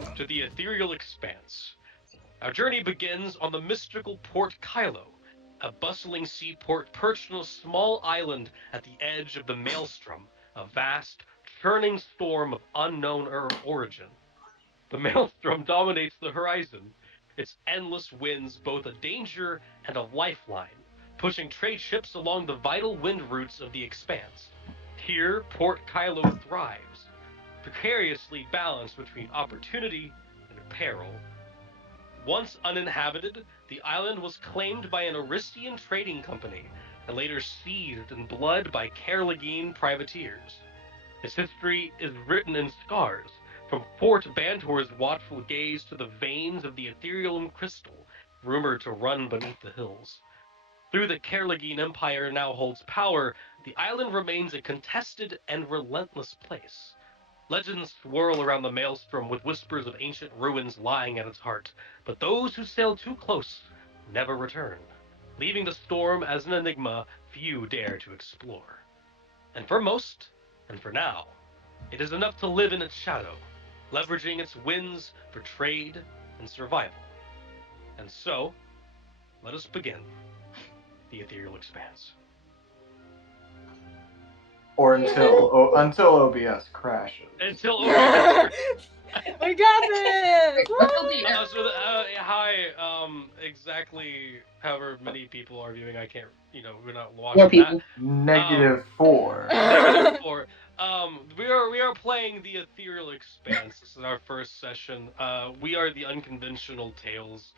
Welcome to the Ethereal Expanse. Our journey begins on the mystical Port Kylo, a bustling seaport perched on a small island at the edge of the Maelstrom, a vast, churning storm of unknown origin. The Maelstrom dominates the horizon, its endless winds both a danger and a lifeline, pushing trade ships along the vital wind routes of the Expanse. Here, Port Kylo thrives, precariously balanced between opportunity and peril. Once uninhabited, the island was claimed by an Aristian trading company and later seized in blood by Kerligene privateers. Its history is written in scars, from Fort Bantor's watchful gaze to the veins of the ethereal crystal rumored to run beneath the hills. Through the Kerligene Empire now holds power, the island remains a contested and relentless place. Legends swirl around the maelstrom with whispers of ancient ruins lying at its heart, but those who sail too close never return, leaving the storm as an enigma few dare to explore. And for most, and for now, it is enough to live in its shadow, leveraging its winds for trade and survival. And so, let us begin the Ethereal Expanse. Or until OBS crashes. Until We got this! hi, exactly however many people are viewing, I can't, we're not watching that. -4. -4. We are playing the Ethereal Expanse. This is our first session. We are the Unconventional Tales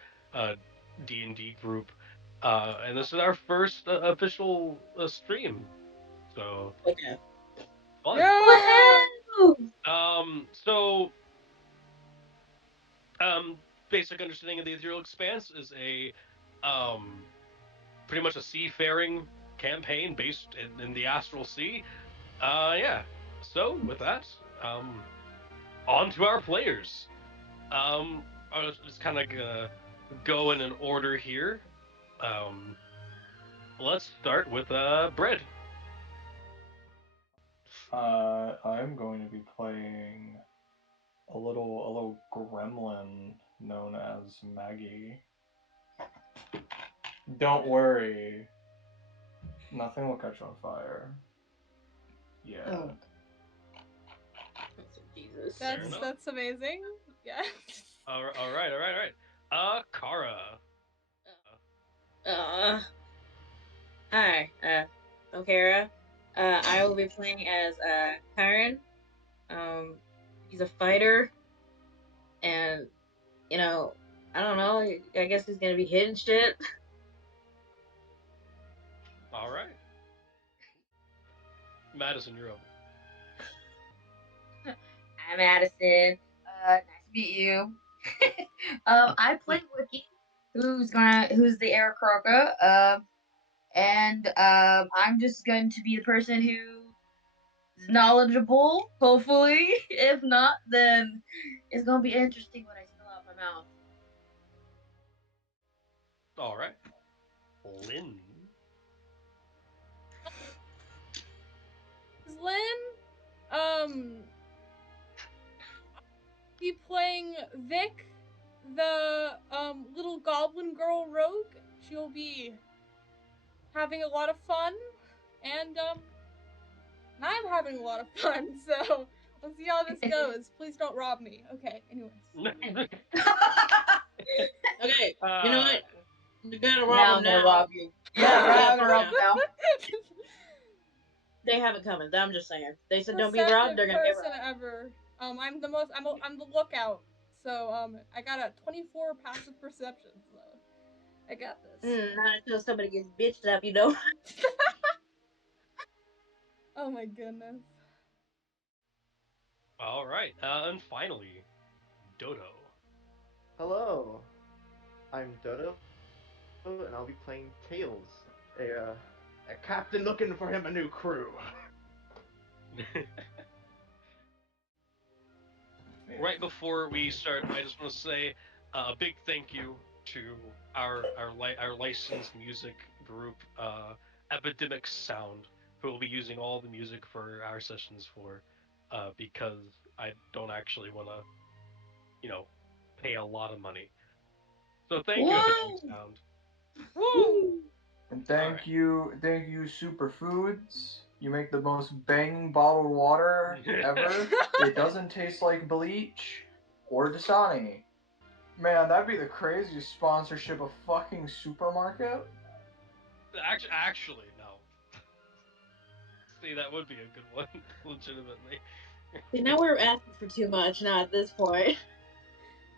D&D group. And this is our first official stream. So, Okay. fun. So, basic understanding of the Ethereal Expanse is a pretty much a seafaring campaign based in the Astral Sea. Yeah. So with that, on to our players. I was just kind of gonna go in an order here. Let's start with Bread. I'm going to be playing a little gremlin known as Maggie. Don't worry, nothing will catch on fire. Yeah. Oh. Jesus. That's amazing. Yeah. All right. Kara. Hi. I'm Kara. I will be playing as Kyron. He's a fighter, and I don't know. I guess he's gonna be hitting shit. All right. Madison, you're up. Hi, Madison. Nice to meet you. I play Wiki, who's the Aarakocra. And I'm just going to be the person who is knowledgeable, hopefully. If not, then it's gonna be interesting when I spill out my mouth. All right. Lynn. Lynn, be playing Vic, the little goblin girl rogue. She'll be having a lot of fun, and I'm having a lot of fun. So we'll see how this goes. Please don't rob me. Okay. Anyways. Okay. You know what? You gotta Now rob I'm him gonna now. rob you. Yeah, I'm rob now. They have it coming. I'm just saying. They said don't be Perceptive robbed. They're gonna get person robbed. ever. I'm the lookout. So I got a 24 passive perception. So I got this. Not until somebody gets bitched up, you know. Oh my goodness. All right. And finally, Dodo. Hello, I'm Dodo, and I'll be playing Tails, a captain looking for him a new crew. Right before we start, I just want to say a big thank you to our licensed music group, Epidemic Sound, who will be using all the music for our sessions because I don't actually want to pay a lot of money. So thank you, Epic Sound. Woo! And Alright. thank you, Superfoods. You make the most banging bottled water ever. It doesn't taste like bleach or Dasani. Man, that'd be the craziest sponsorship of fucking supermarket. Actually, no. See, that would be a good one, legitimately. See, now we're asking for too much. Now at this point.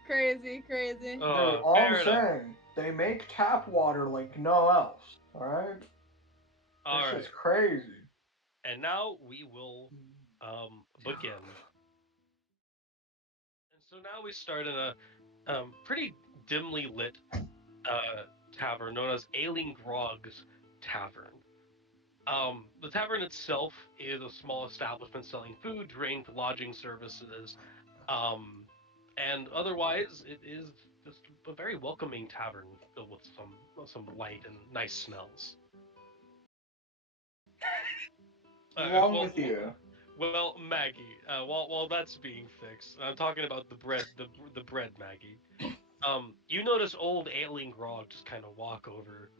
Crazy. Dude, all I'm Fair enough. saying, they make tap water like no else. Alright? This shit's Alright. crazy. And now we will begin. And so now we start in a pretty dimly lit tavern known as Ailing Grog's Tavern. The tavern itself is a small establishment selling food, drink, lodging services, and otherwise it is just a very welcoming tavern filled with some light and nice smells. What's wrong Well, with you? well, Maggie. While that's being fixed, I'm talking about the bread, the bread, Maggie. You notice old Ailing Grog just kind of walk over.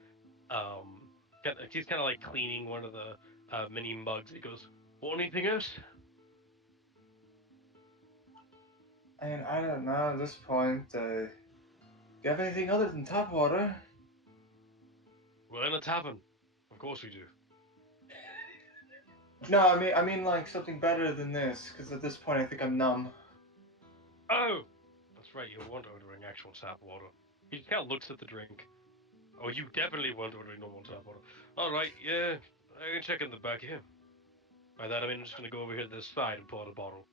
He's kind of like cleaning one of the mini mugs. He goes, "Want anything else?" And I don't know at this point. Do you have anything other than tap water? We're in a tavern. Of course we do. No, I mean like something better than this. Because at this point, I think I'm numb. Oh, that's right. You weren't ordering actual tap water. He just kind of looks at the drink. Oh, you definitely weren't ordering normal tap water. All right, yeah. I can check in the back here. By that I mean I'm just gonna go over here to this side and pull out a bottle.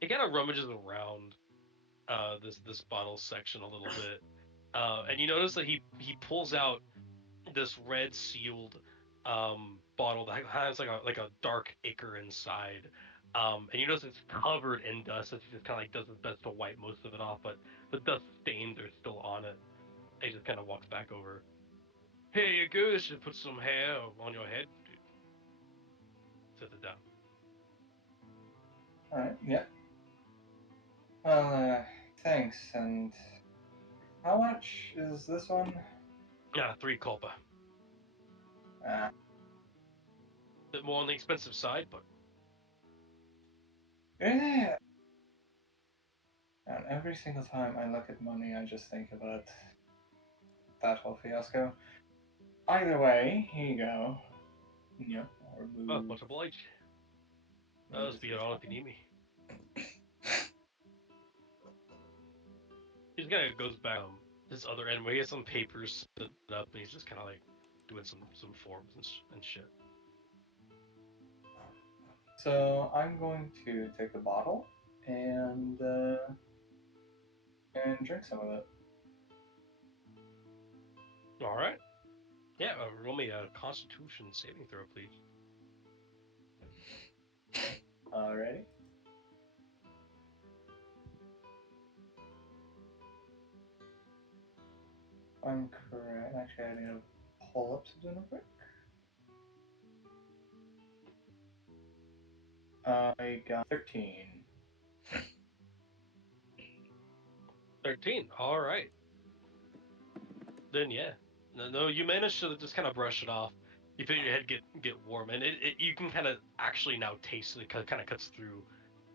He kind of rummages around this bottle section a little bit, and you notice that he pulls out this red sealed bottle that has like a dark ichor inside. And you notice it's covered in dust. So he just kind of like does his best to wipe most of it off, but the dust stains are still on it. And he just kind of walks back over. Here you go. This should put some hair on your head. Dude. Set it down. Alright, yeah. Well, thanks. And how much is this one? Yeah, 3 copper. Ah, Bit more on the expensive side, but yeah. And every single time I look at money, I just think about that whole fiasco. Either way, here you go. Yep, or move. much obliged. Move Just this be piece around of if you money. need me. He just kind of goes back this other end where he has some papers set up, and he's just kind of like doing some forms and shit. So I'm going to take the bottle and drink some of it. All right. Yeah, roll me a Constitution saving throw, please. Alrighty. I'm correct. Actually, I need to pull up something real quick. I got 13. 13. All right. Then yeah. No, you managed to just kind of brush it off. You feel your head get warm, and you can kind of actually now taste it. It kind of cuts through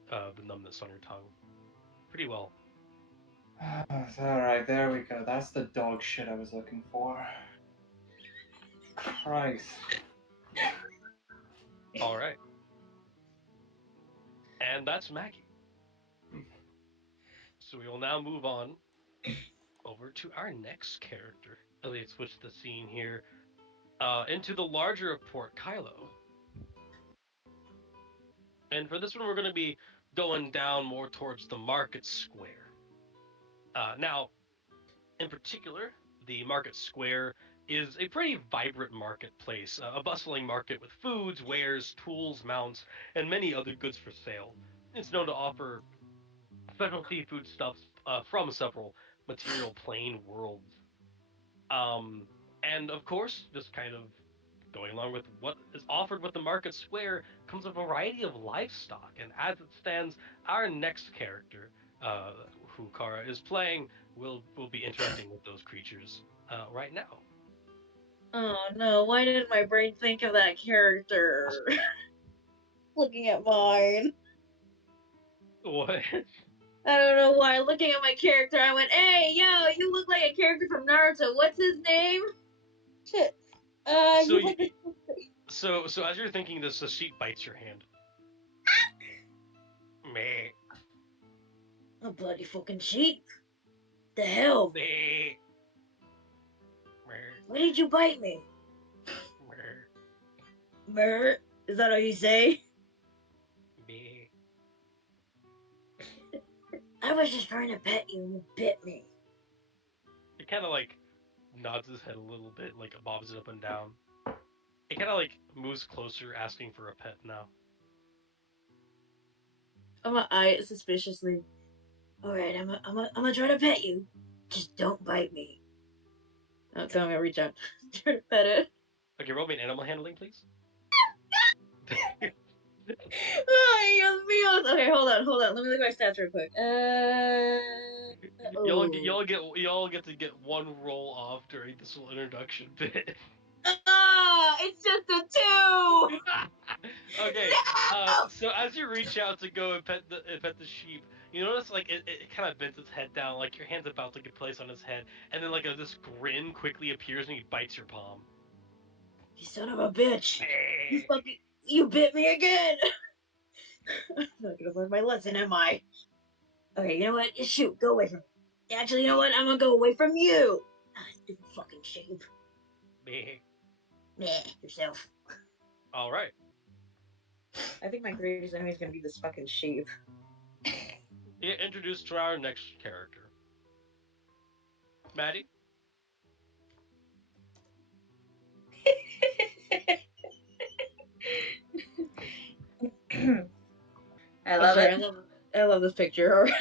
the numbness on your tongue pretty well. Alright, there we go. That's the dog shit I was looking for. Christ. All right. And that's Maggie. So we will now move on over to our next character. Let's switch the scene here into the larger Port Kylo. And for this one, we're going to be going down more towards the market square. Now, in particular, the market square is a pretty vibrant marketplace, a bustling market with foods, wares, tools, mounts, and many other goods for sale. It's known to offer specialty foodstuffs from several material plane worlds. Um, and of course, just kind of Going along with what is offered with the market square comes a variety of livestock, and as it stands, our next character, who Kara is playing, will be interacting with those creatures right now. Oh no, why didn't my brain think of that character? Looking at mine. What? I don't know why. Looking at my character, I went, "Hey, yo, you look like a character from Naruto. What's his name?" Shit. So He's you, like this. so as you're thinking this, a sheep bites your hand. Meh, A bloody fucking sheep. The hell? meh, meh, Why did you bite me? meh, Mer? Is that how you say? meh. I was just trying to pet you and you bit me. It kind of like nods his head a little bit, like bobs it up and down. It kind of like moves closer, asking for a pet now. I'm gonna eye it suspiciously. Alright, I'm gonna try to pet you. Just don't bite me. So I'm gonna reach out, try to pet it. Okay, roll me an animal handling, please. Ay, Dios mío. Okay, hold on. Let me look at my stats real quick. Y'all get to get one roll off during this little introduction bit. It's just a 2! Okay, No! so as you reach out to go and pet the sheep, you notice like it kind of bends its head down, like your hand's about to get placed on its head, and then like this grin quickly appears and he bites your palm. You son of a bitch! You Meh. fucking... You bit me again! I'm not gonna learn my lesson, am I? Okay, you know what? Shoot, go away from me. Actually, you know what? I'm gonna go away from you! Stupid fucking sheep. Meh. Meh, yourself. All right. I think my greatest enemy is gonna be this fucking sheep. Introduced to our next character, Maddie. I I'm love sorry, it. I love this picture already.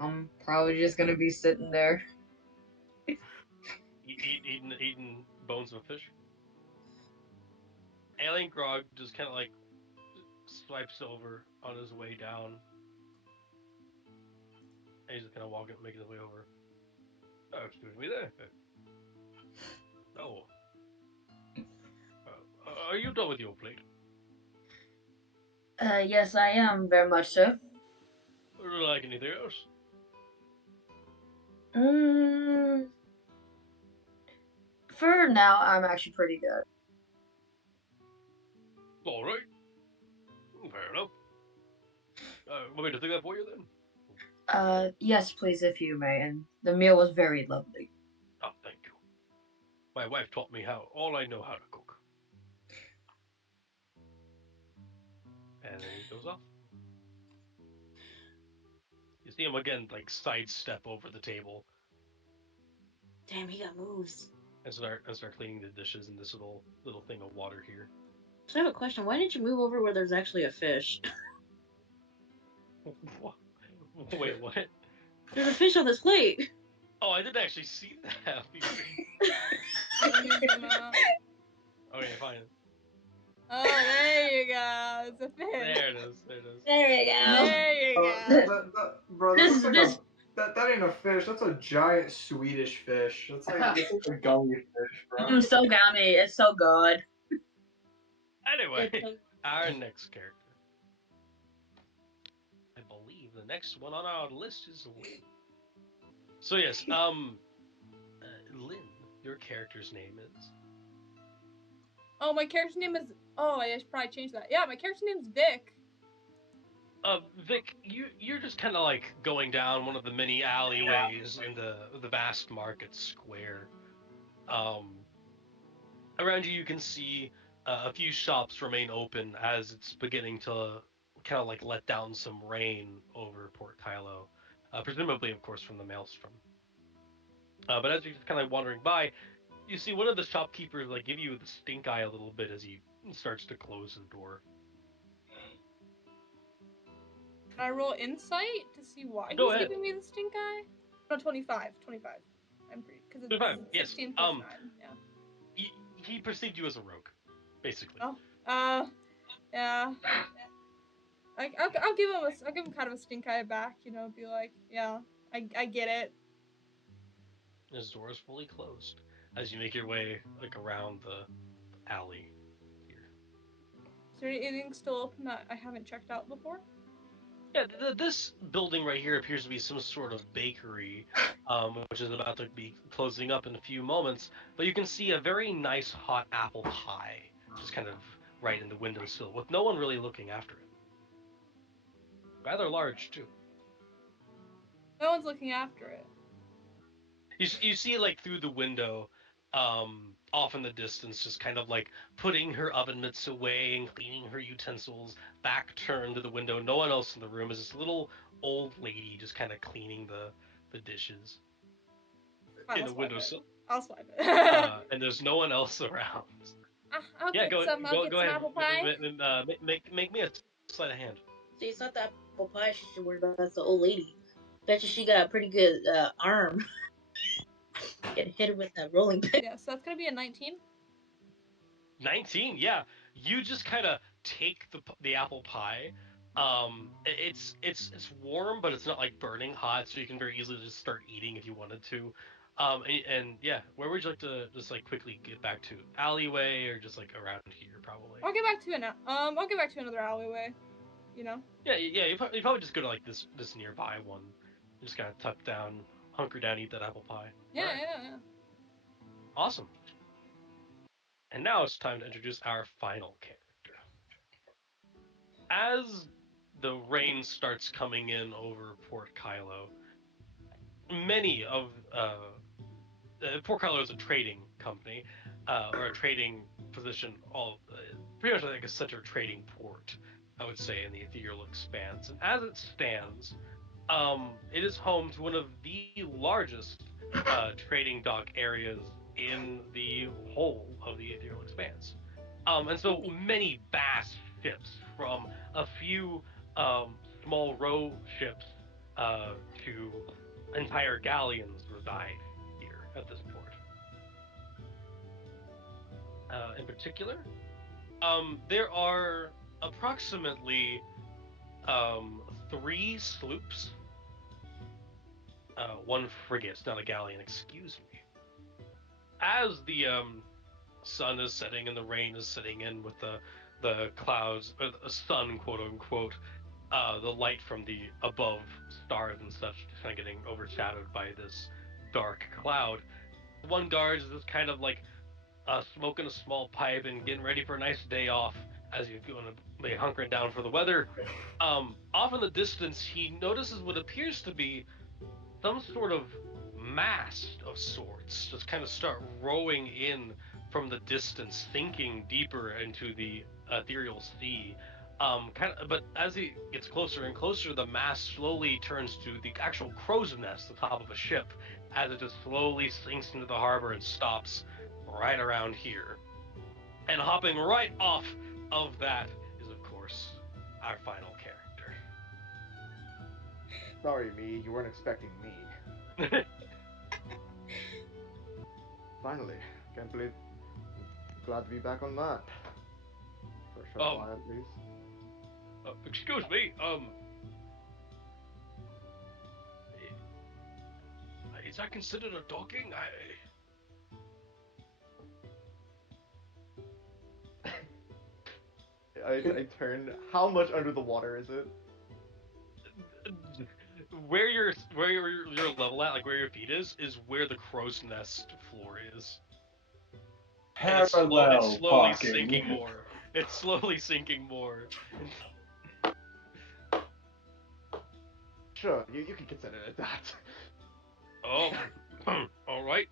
I'm probably just gonna be sitting there. Eating bones of a fish. Alien Grog just kind of like swipes over on his way down, and he's just kind of walking, making his way over. Oh, excuse me there. No. Are you done with your plate? Yes, I am very much so. Like anything else? Mm, for now, I'm actually pretty good. All right. Fair enough. Want me to think that for you then? Yes, please, if you may. And the meal was very lovely. Oh, thank you. My wife taught me all I know how to cook. And then he goes off. You see him again, like sidestep over the table Damn, he got moves. and start cleaning the dishes in this little thing of water here. So I have a question. Why didn't you move over where there's actually a fish? Wait, what? There's a fish on this plate. Oh, I didn't actually see that before. Let me zoom out. Okay, fine. Oh, there you go. It's a fish. There it is. There it is. There we go. There you That, go. bro, that This looks like this that ain't a fish. That's a giant Swedish fish. That's like a gummy fish, bro. So gummy. It's so good. Anyway, it's our next character. I believe the next one on our list is Lynn. So yes, Lynn, your character's name is. Oh, my character's name is. Oh, I should probably change that. Yeah, my character's name's Vic. Vic, you're just kind of like going down one of the many alleyways in the vast market square. Um, Around you, you can see a few shops remain open as it's beginning to kind of like let down some rain over Port Kylo, presumably, of course, from the maelstrom. But as you're just kind of wandering by, you see one of the shopkeepers like give you the stink eye a little bit as he starts to close the door. Can I roll insight to see why Go he's ahead. giving me the stink eye? No, 25. 25. I'm pretty. Because it's 25, yes. 16 plus 9. Yeah. he perceived you as a rogue, basically. Oh, yeah. I'll give him kind of a stink eye back, you know, be like, yeah, I get it. His door is fully closed as you make your way like around the alley here. Is there anything still open that I haven't checked out before? Yeah, this building right here appears to be some sort of bakery, which is about to be closing up in a few moments. But you can see a very nice hot apple pie just kind of right in the windowsill, with no one really looking after it. Rather large too. No one's looking after it. You see it like through the window, off in the distance, just kind of like putting her oven mitts away and cleaning her utensils, back turned to the window. No one else in the room. Is this little old lady just kind of cleaning the dishes Fine, in I'll the swipe it. windowsill. I'll swipe it. And there's no one else around. I'll Yeah, get go some. I'll get go some ahead. apple pie. Make me a sleight of hand. So it's not the apple pie she should worry about. That's the old lady. Bet you she got a pretty good arm. Get hit with that rolling pin. Yeah, so that's gonna be a 19. 19, yeah. You just kind of take the apple pie. It's warm, but it's not like burning hot, so you can very easily just start eating if you wanted to. And yeah, where would you like to just like quickly get back to? Alleyway or just like around here, probably. I'll get back to I'll get back to another alleyway. You know. Yeah. You probably just go to like this nearby one. Just kind of tuck down, hunker down, eat that apple pie. Yeah, All right. yeah. Awesome. And now it's time to introduce our final character. As the rain starts coming in over Port Kylo, many of Port Kylo is a trading company or a trading position, all pretty much like a center trading port, I would say, in the Ethereal Expanse. And as it stands, it is home to one of the largest trading dock areas in the whole of the Ethereal Expanse. And so many vast ships, from a few small row ships to entire galleons, reside here at this port. In particular, there are approximately three sloops, one frigate, not a galleon, excuse me. As the sun is setting and the rain is setting in with the clouds, or the sun, quote unquote, the light from the above stars and such kind of getting overshadowed by this dark cloud. One guard is just kind of like smoking a small pipe and getting ready for a nice day off as he's going to be hunkering down for the weather. Off in the distance, he notices what appears to be some sort of mast of sorts just kind of start rowing in from the distance, sinking deeper into the ethereal sea. But as he gets closer and closer, the mast slowly turns to the actual crow's nest, the top of a ship, as it just slowly sinks into the harbor and stops right around here. And hopping right off of that is, of course, our final character. Sorry, me, you weren't expecting me. Finally, can't believe. Glad to be back on that. For a short while, at least. Excuse me, is that considered a docking? I turn. How much under the water is it? Where your level at, like where your feet is where the crow's nest floor is. And it's Parallel slowly parking. sinking more. It's slowly sinking more. Sure, you can consider it that. All right.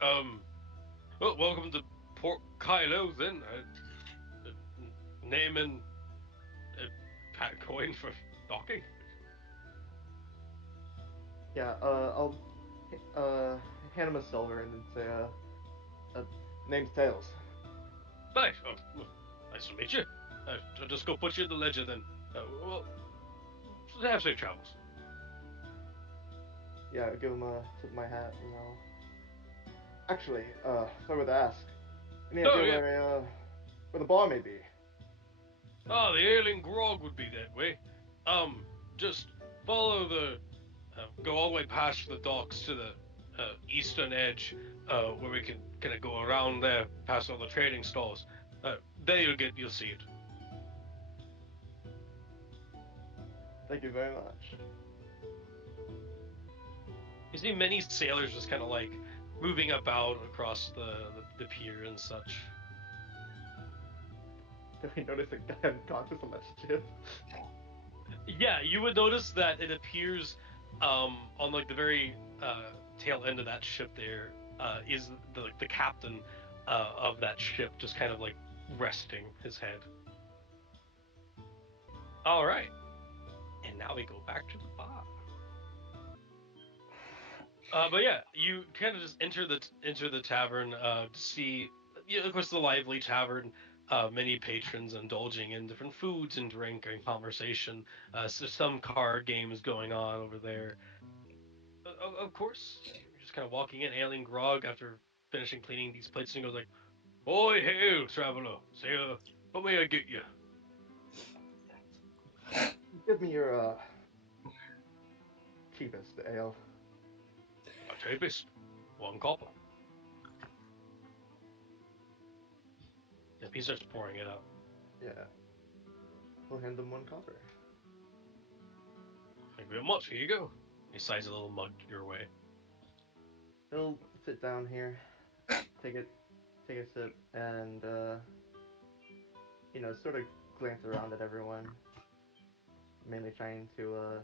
Well, welcome to Port Kylo then. Name and pat coin for docking. Yeah, I'll hand him a silver and then say, name's Tails. Nice. Well, nice to meet you. I'll just go put you in the ledger then. Well, have safe travels. Yeah, I give him a tip of my hat, you know. Actually, if I were to ask, Any Oh, idea yeah. where the bar may be? Oh, the ailing grog would be that way. Just follow the, go all the way past the docks to the eastern edge, where we can kind of go around there, past all the trading stalls. There you'll see it. Thank you very much. You see many sailors just kind of like moving about across the pier and such. Did we notice a guy unconscious on that ship? Yeah, you would notice that it appears on like the very tail end of that ship there is the captain of that ship just kind of like resting his head. All right, and now we go back to the bar. But yeah, you kind of just enter the tavern to see, of course, the lively tavern. Many patrons indulging in different foods and drink and conversation. So some card games going on over there. Of course, you're just kind of walking in, ailing grog after finishing cleaning these plates, and goes like, "Oi, hail, traveler! Say, what may I get you?" Give me your cheapest ale. "A cheapest, 1 copper." If he starts pouring it out. Yeah. We'll hand them 1 copper. Thank you very much. Here you go. He slides a little mug your way. He'll sit down here, take a sip, and sort of glance around at everyone, mainly trying to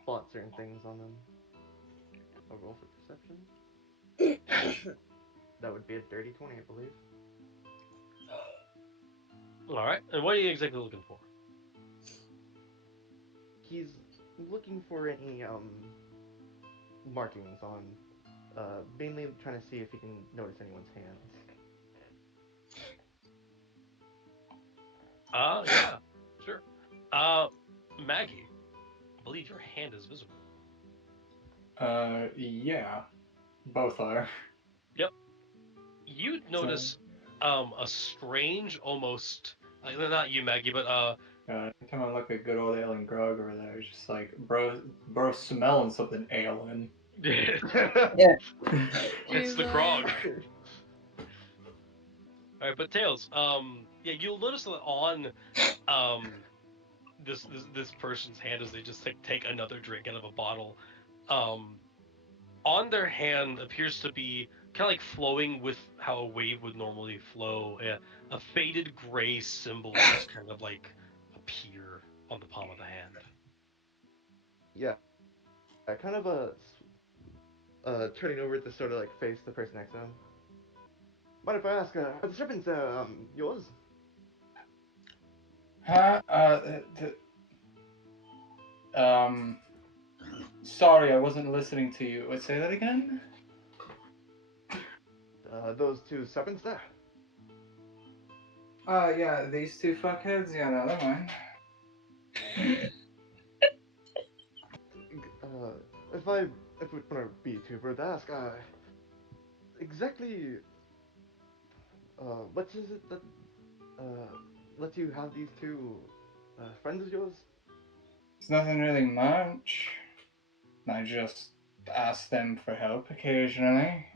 spot certain things on them. A roll for perception. That would be a dirty 20, I believe. All right. And what are you exactly looking for? He's looking for any markings on, mainly trying to see if he can notice anyone's hands. Yeah, sure. Maggie, I believe your hand is visible. Yeah. Both are. Yep. You'd notice a strange, almost not you, Maggie, but Every time I look at good old Alien Grog over there, it's just like, bro smelling something alien. Yeah. It's the grog. All right, but Tails, yeah, you'll notice that on this person's hand as they just take another drink out of a bottle, on their hand appears to be kind of like flowing with how a wave would normally flow. A faded gray symbol just kind of like appear on the palm of the hand. Yeah, kind of turning over to sort of like face the person next to him. Mind if I ask, are the serpents yours? Huh? Sorry, I wasn't listening to you. Wait, say that again? Those 2 serpents there. Yeah, these 2 fuckheads? Yeah, no, they're mine. If we want to be too rude to ask, exactly, what is it that lets you have these 2 friends of yours? It's nothing really much. I just ask them for help occasionally.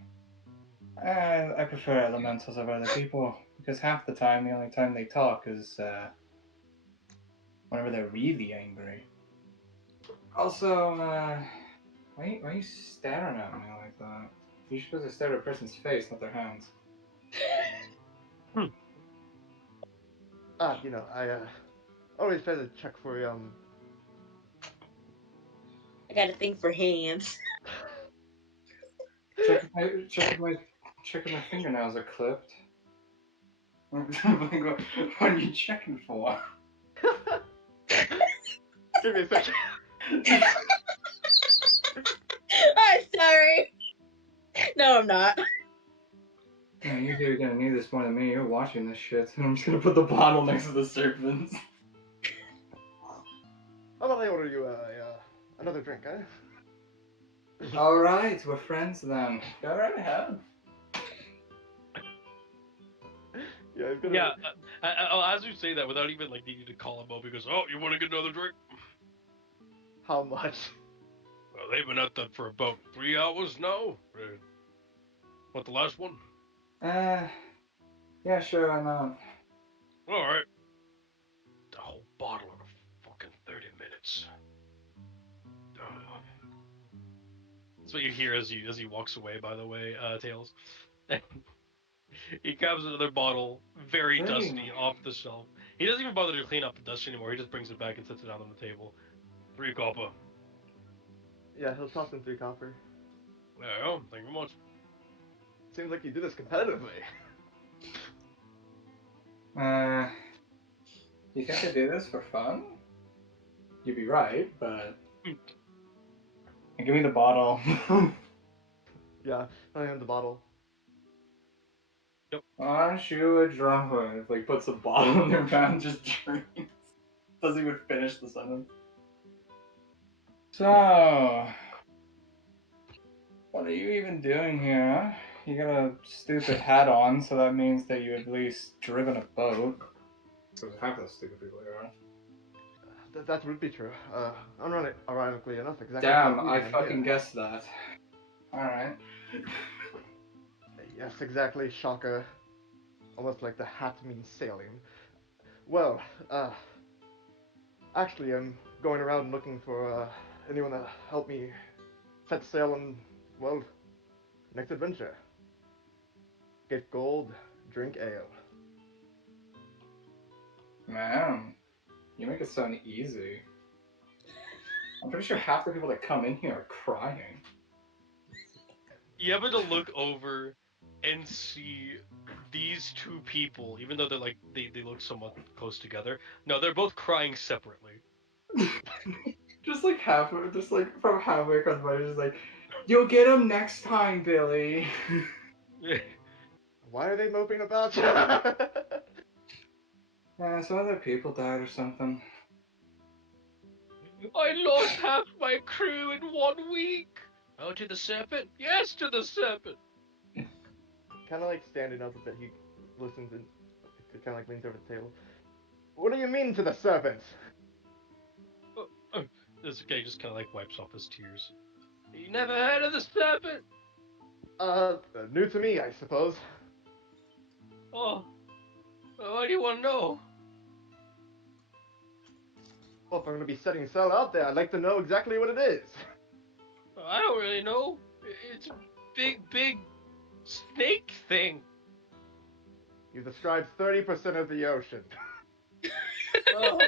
I prefer elementals over other people, because half the time, the only time they talk is whenever they're really angry. Also, why are you staring at me like that? You're supposed to stare at a person's face, not their hands. I always try to check for I got a thing for hands. Check if my fingernails are clipped. What are you checking for? Give me a second. I'm sorry. No, I'm not. No, you're gonna need this more than me. You're watching this shit. And I'm just gonna put the bottle next to the serpents. How about I order you another drink, eh? Alright, we're friends then. Go right ahead. Yeah, he's gonna. Yeah, as you say that, without even like needing to call him up, he goes, "Oh, you want to get another drink?" How much? Well, they've been at that for about 3 hours now. Want the last one? Yeah, sure, why not? All right. The whole bottle in a fucking 30 minutes. That's what you hear as he walks away. By the way, Tails. He grabs another bottle, very Dang. dusty, off the shelf. He doesn't even bother to clean up the dust anymore. He just brings it back and sets it down on the table. 3 copper. Yeah, he'll toss in 3 copper. Yeah, thank you very much. Seems like you do this competitively. You think I do this for fun? You'd be right, but give me the bottle. Yeah, I hand the bottle. Aren't you a drunk? Like puts the bottle in their mouth and just drinks. Doesn't even finish the sentence. So, what are you even doing here? You got a stupid hat on, so that means that you at least driven a boat. Because half those stupid people here. That would be true. Ironically enough, exactly. Damn, I fucking guessed that. Alright. Yes, exactly, Shaka. Almost like the hat means sailing. Well, actually, I'm going around looking for anyone to help me set sail on, well, next adventure. Get gold, drink ale. Man, you make it sound easy. I'm pretty sure half the people that come in here are crying. You happen to look over and see these two people, even though they're like they look somewhat close together. No, they're both crying separately. Just like from halfway across the body, just like, you'll get him next time, Billy. Why are they moping about? Yeah, some other people died or something. I lost half my crew in 1 week. Oh, to the serpent? Yes, to the serpent. Kind of like standing up a bit, he listens and kind of like leans over the table. What do you mean to the serpent? This guy just kind of like wipes off his tears. You never heard of the serpent? New to me, I suppose. Oh, well, what do you want to know? Well, if I'm gonna be setting sail out there, I'd like to know exactly what it is. I don't really know. It's a big snake thing. You described 30% of the ocean. Oh.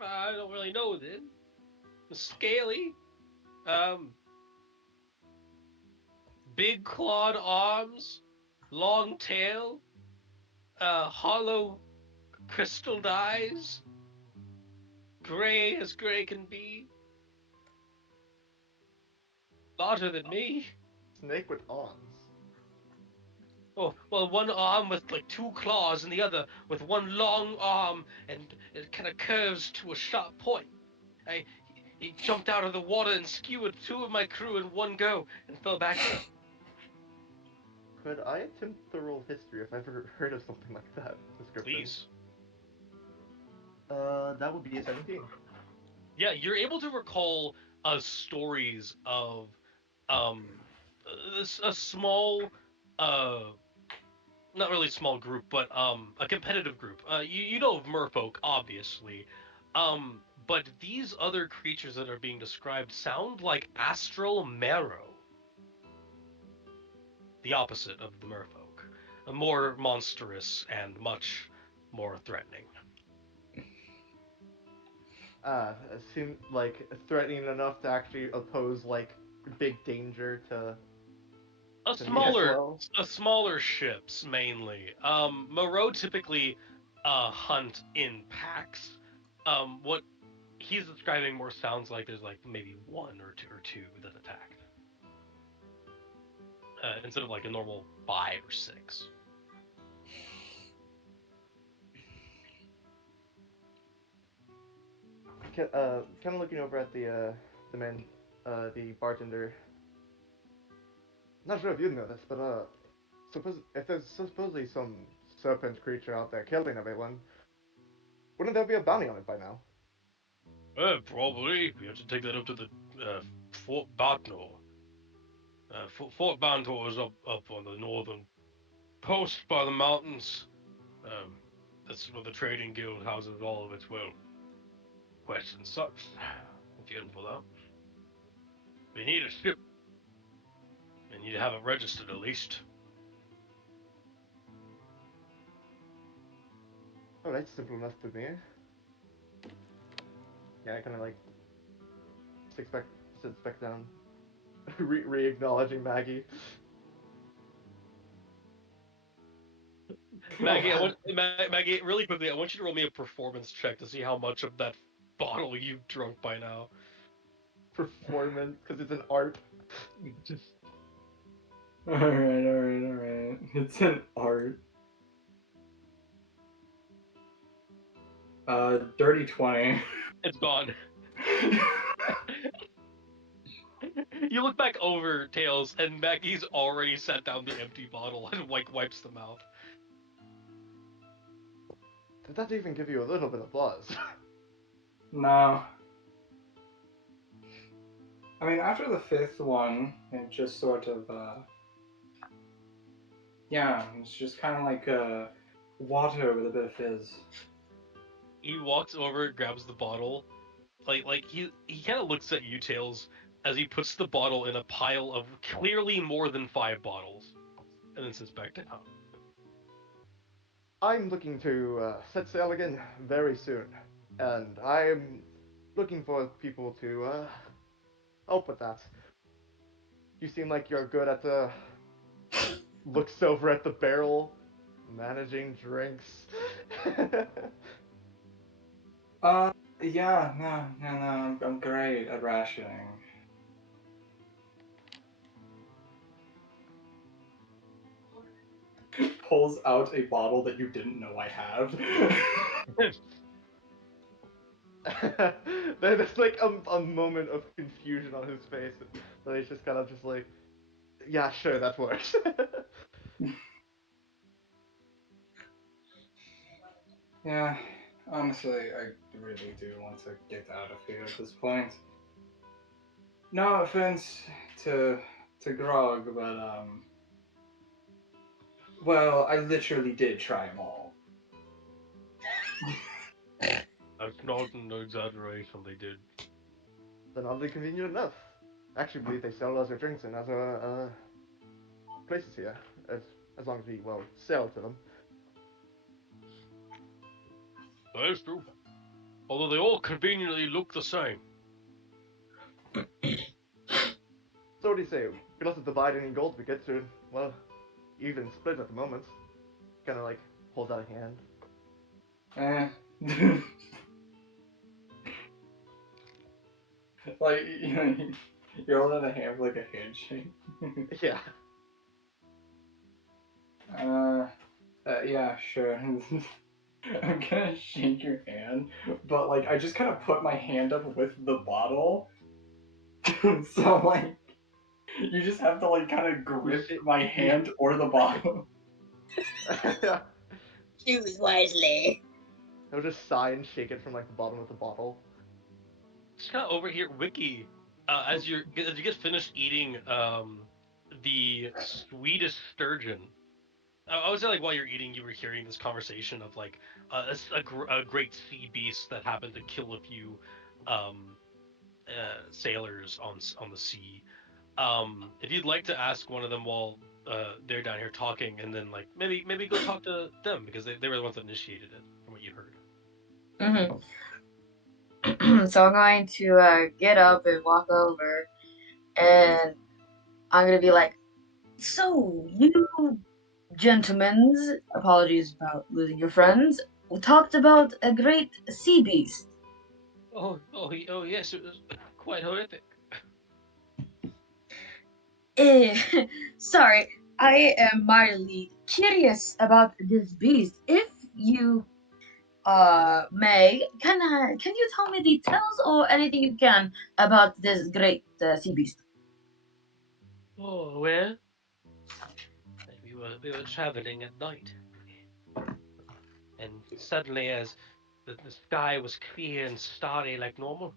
I don't really know then. Scaly. Big clawed arms, long tail, hollow crystalled eyes, gray as gray can be. Larger than me. Snake with arms. Oh, well, one arm with like 2 claws and the other with one long arm, and it kind of curves to a sharp point. He jumped out of the water and skewered 2 of my crew in one go and fell back in. Could I attempt to roll history if I've ever heard of something like that description? Please. That would be a 17. Yeah, you're able to recall stories of a small not really small group, but a competitive group. You know of merfolk, obviously. But these other creatures that are being described sound like astral marrow. The opposite of the merfolk. More monstrous and much more threatening. Seem like threatening enough to actually oppose like big danger to me as well. Smaller ships mainly. Moreau typically hunt in packs. What he's describing more sounds like there's like maybe one or two that attack, instead of like a normal 5 or 6. Kind of looking over at the man, the bartender. not sure if you know this, but if there's supposedly some serpent creature out there killing everyone, wouldn't there be a bounty on it by now? Probably. We have to take that up to the Fort Batnor. Fort Bantor is up on the northern post by the mountains. Um, that's where the trading guild houses all of its, well, quests and such. If you're in for that. We need a ship. We need to have it registered at least. Alright, simple enough to me. Yeah, I kind of like sits back down, re-acknowledging Maggie. Maggie, really quickly, I want you to roll me a performance check to see how much of that bottle you've drunk by now. Performance, because it's an art. Just Alright. It's an art. Dirty 20. it's gone. You look back over Tails, and Maggie's already set down the empty bottle and wipes the mouth. Did that even give you a little bit of buzz? No. I mean, after the fifth one, it just sort of, yeah, it's just kind of like water with a bit of fizz. He walks over, grabs the bottle, like he kind of looks at you, Tails, as he puts the bottle in a pile of clearly more than 5 bottles, and then sits back down. I'm looking to set sail again very soon, and I'm looking for people to help with that. You seem like you're good at looks over at the barrel, managing drinks. Yeah, no, I'm great at rationing. Pulls out a bottle that you didn't know I have. There's like a moment of confusion on his face, but he's just kind of just like, yeah, sure, that works. Yeah, honestly, I really do want to get out of here at this point. No offense to Grog, but well, I literally did try them all. That's not an exaggeration, they did. Then oddly convenient enough. I actually believe they sell lots of drinks in other places here, as long as we sell to them. That is true. Although they all conveniently look the same. So what do you say? We don't have to divide any gold we get to, well, even split at the moment. Kind of like holds out a hand. Like, you know, you're holding a hand like a handshake. Yeah. Yeah, sure. I'm gonna shake your hand, but like, I just kind of put my hand up with the bottle. So, like, you just have to, like, kind of grip my hand or the bottle. Choose wisely. He'll just sigh and shake it from like the bottom of the bottle. Just kind of over here, Wiki, as you get finished eating the Swedish sturgeon. I would say, like, while you're eating, you were hearing this conversation of like a great sea beast that happened to kill a few sailors on the sea. If you'd like to ask one of them while they're down here talking, and then like maybe go talk to them because they were the ones that initiated it, from what you heard. So I'm going to get up and walk over, and I'm gonna be like, "So you gentlemen, apologies about losing your friends. We talked about a great sea beast. Oh yes, it was quite horrific. Eh, sorry, I am mildly curious about this beast. If you may, can you tell me details or anything you can about this great sea beast?" Oh well, we were traveling at night, and suddenly, as the sky was clear and starry like normal,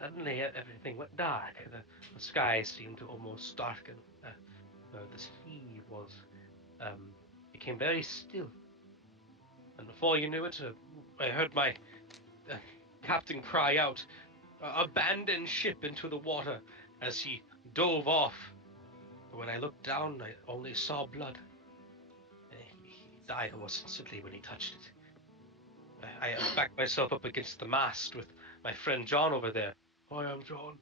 suddenly everything went dark. The sky seemed to almost darken. The sea was became very still, and before you knew it, I heard my uh, captain cry out, "Abandon ship!" into the water as he dove off. But when I looked down, I only saw blood. He died almost instantly when he touched it. I backed myself up against the mast with my friend John over there. Hi, I'm John.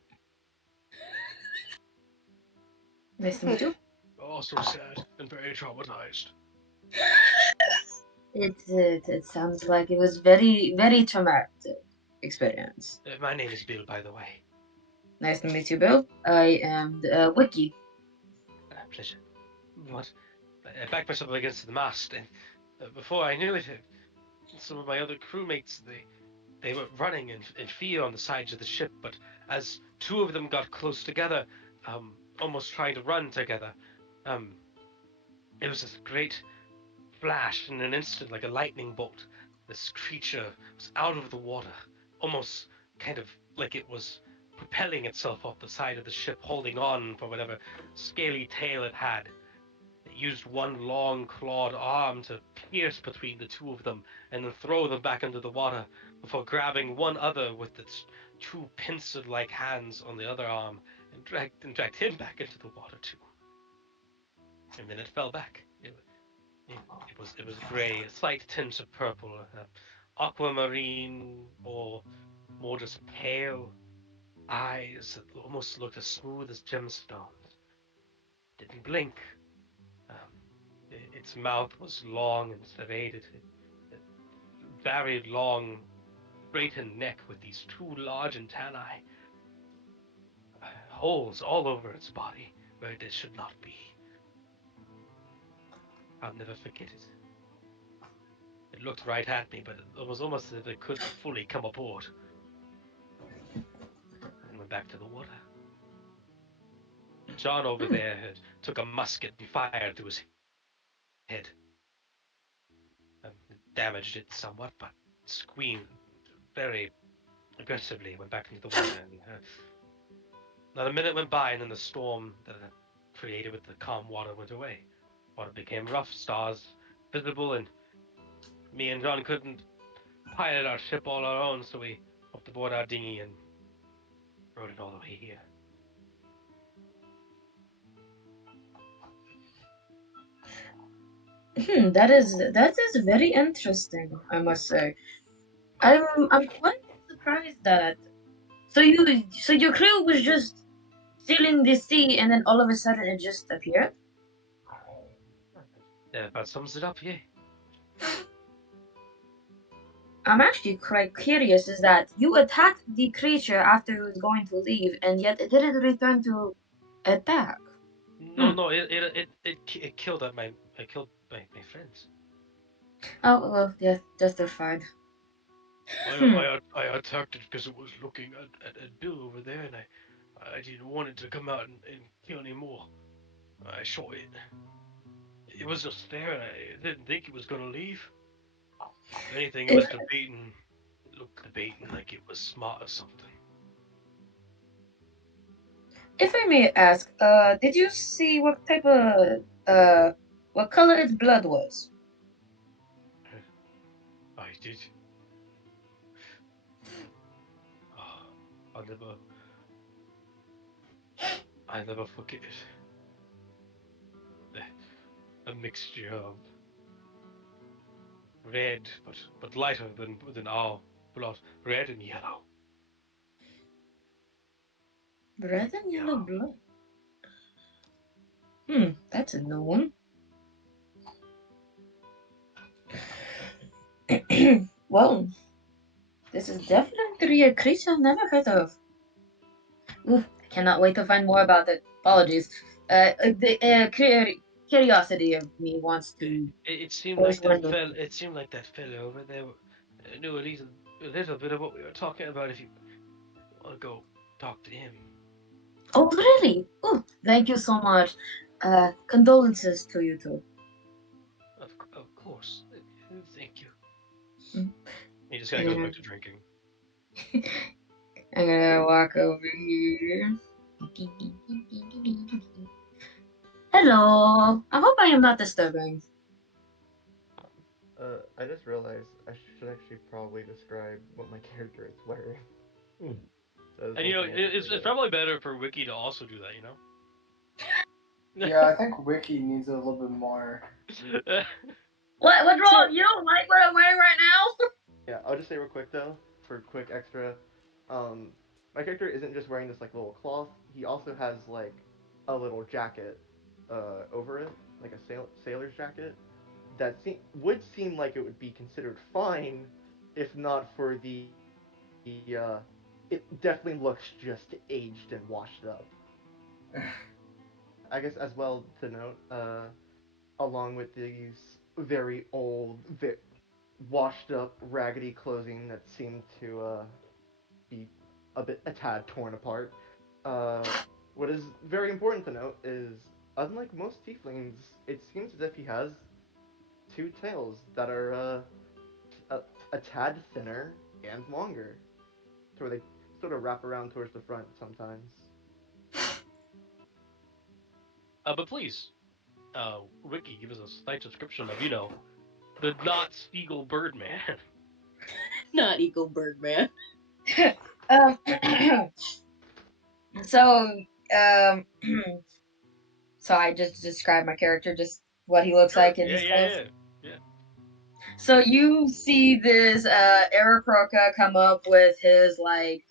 Nice to meet you. Also sad and very traumatized. It sounds like it was very traumatic experience. My name is Bill, by the way. Nice to meet you, Bill. I am Wiki. Pleasure. What? I backed myself up against the mast, and before I knew it, some of my other crewmates they were running in fear on the sides of the ship. But as two of them got close together, almost trying to run together, um, it was this great flash in an instant, like a lightning bolt. This creature was out of the water, almost kind of like it was propelling itself off the side of the ship, holding on for whatever scaly tail it had. It used one long clawed arm to pierce between the two of them and then throw them back into the water before grabbing one other with its two pincer-like hands on the other arm and dragged him back into the water too. And then it fell back. It was grey, a slight tint of purple, aquamarine, or more just pale eyes that almost looked as smooth as gemstones. Didn't blink. Um, its mouth was long and serrated, very long, straightened neck with these two large antennae, holes all over its body where it should not be. I'll never forget it. It looked right at me, but it was almost as if it couldn't fully come aboard. And went back to the water. John over there had took a musket and fired through his head. Damaged it somewhat, but screamed very aggressively, went back into the water. And not a minute went by, and then the storm that it created with the calm water went away. Water became rough, stars visible, and me and John couldn't pilot our ship all our own, so we hopped aboard our dinghy and rode it all the way here. That is very interesting, I must say. I'm quite surprised that so your crew was just sailing the sea and then all of a sudden it just appeared? That about sums it up, yeah. I'm actually quite curious is that you attacked the creature after it was going to leave and yet it didn't return to attack. No, no, it killed my I killed my friends. Oh well, yeah, justified. I attacked it because it was looking at Bill over there, and I didn't want it to come out and kill any more. I shot it. It was just there, and I didn't think it was gonna leave. If anything, it If was debating. It looked debating like it was smart or something. if I may ask, did you see what type of what color its blood was? I did. Oh, I'll never, I never forget it. A mixture of red, but lighter than our blood, red and yellow. Red and yellow Yellow. blood. That's a new one. Well, this is definitely a creature I've never heard of. Ooh, I cannot wait to find more about it. Apologies. The curiosity of me wants to It seemed always like that wonder. fell. It seemed like that fellow over there knew a little bit of what we were talking about. If you want to go talk to him. Oh, really? Oh, thank you so much. condolences to you too. Of course. Thank you. Mm. He just kind of goes back to drinking. I'm gonna walk over here. Hello. I hope I am not disturbing. I just realized I should actually probably describe what my character is wearing. That is And one thing I did it's forget. probably better for Wiki to also do that, Yeah, I think Wiki needs a little bit more. What's wrong? You don't like what I'm wearing right now? Yeah, I'll just say real quick though, for quick extra, um, my character isn't just wearing this like little cloth. He also has like a little jacket, over it, like a sailor's jacket. That would seem like it would be considered fine, if not for it definitely looks just aged and washed up. I guess as well to note, along with these very old, washed up, raggedy clothing that seem to be a tad torn apart. Uh, what is very important to note is, unlike most tieflings, it seems as if he has two tails that are a, a tad thinner and longer, to where they sort of wrap around towards the front sometimes. but please, Wiki, give us a slight description of, the not Spiegel Birdman. Not Eagle Birdman. um, so, um, so I just described my character, just what he looks Sure. like in Yeah, his yeah, clothes. yeah. Yeah. So you see this Aarakocra come up with his like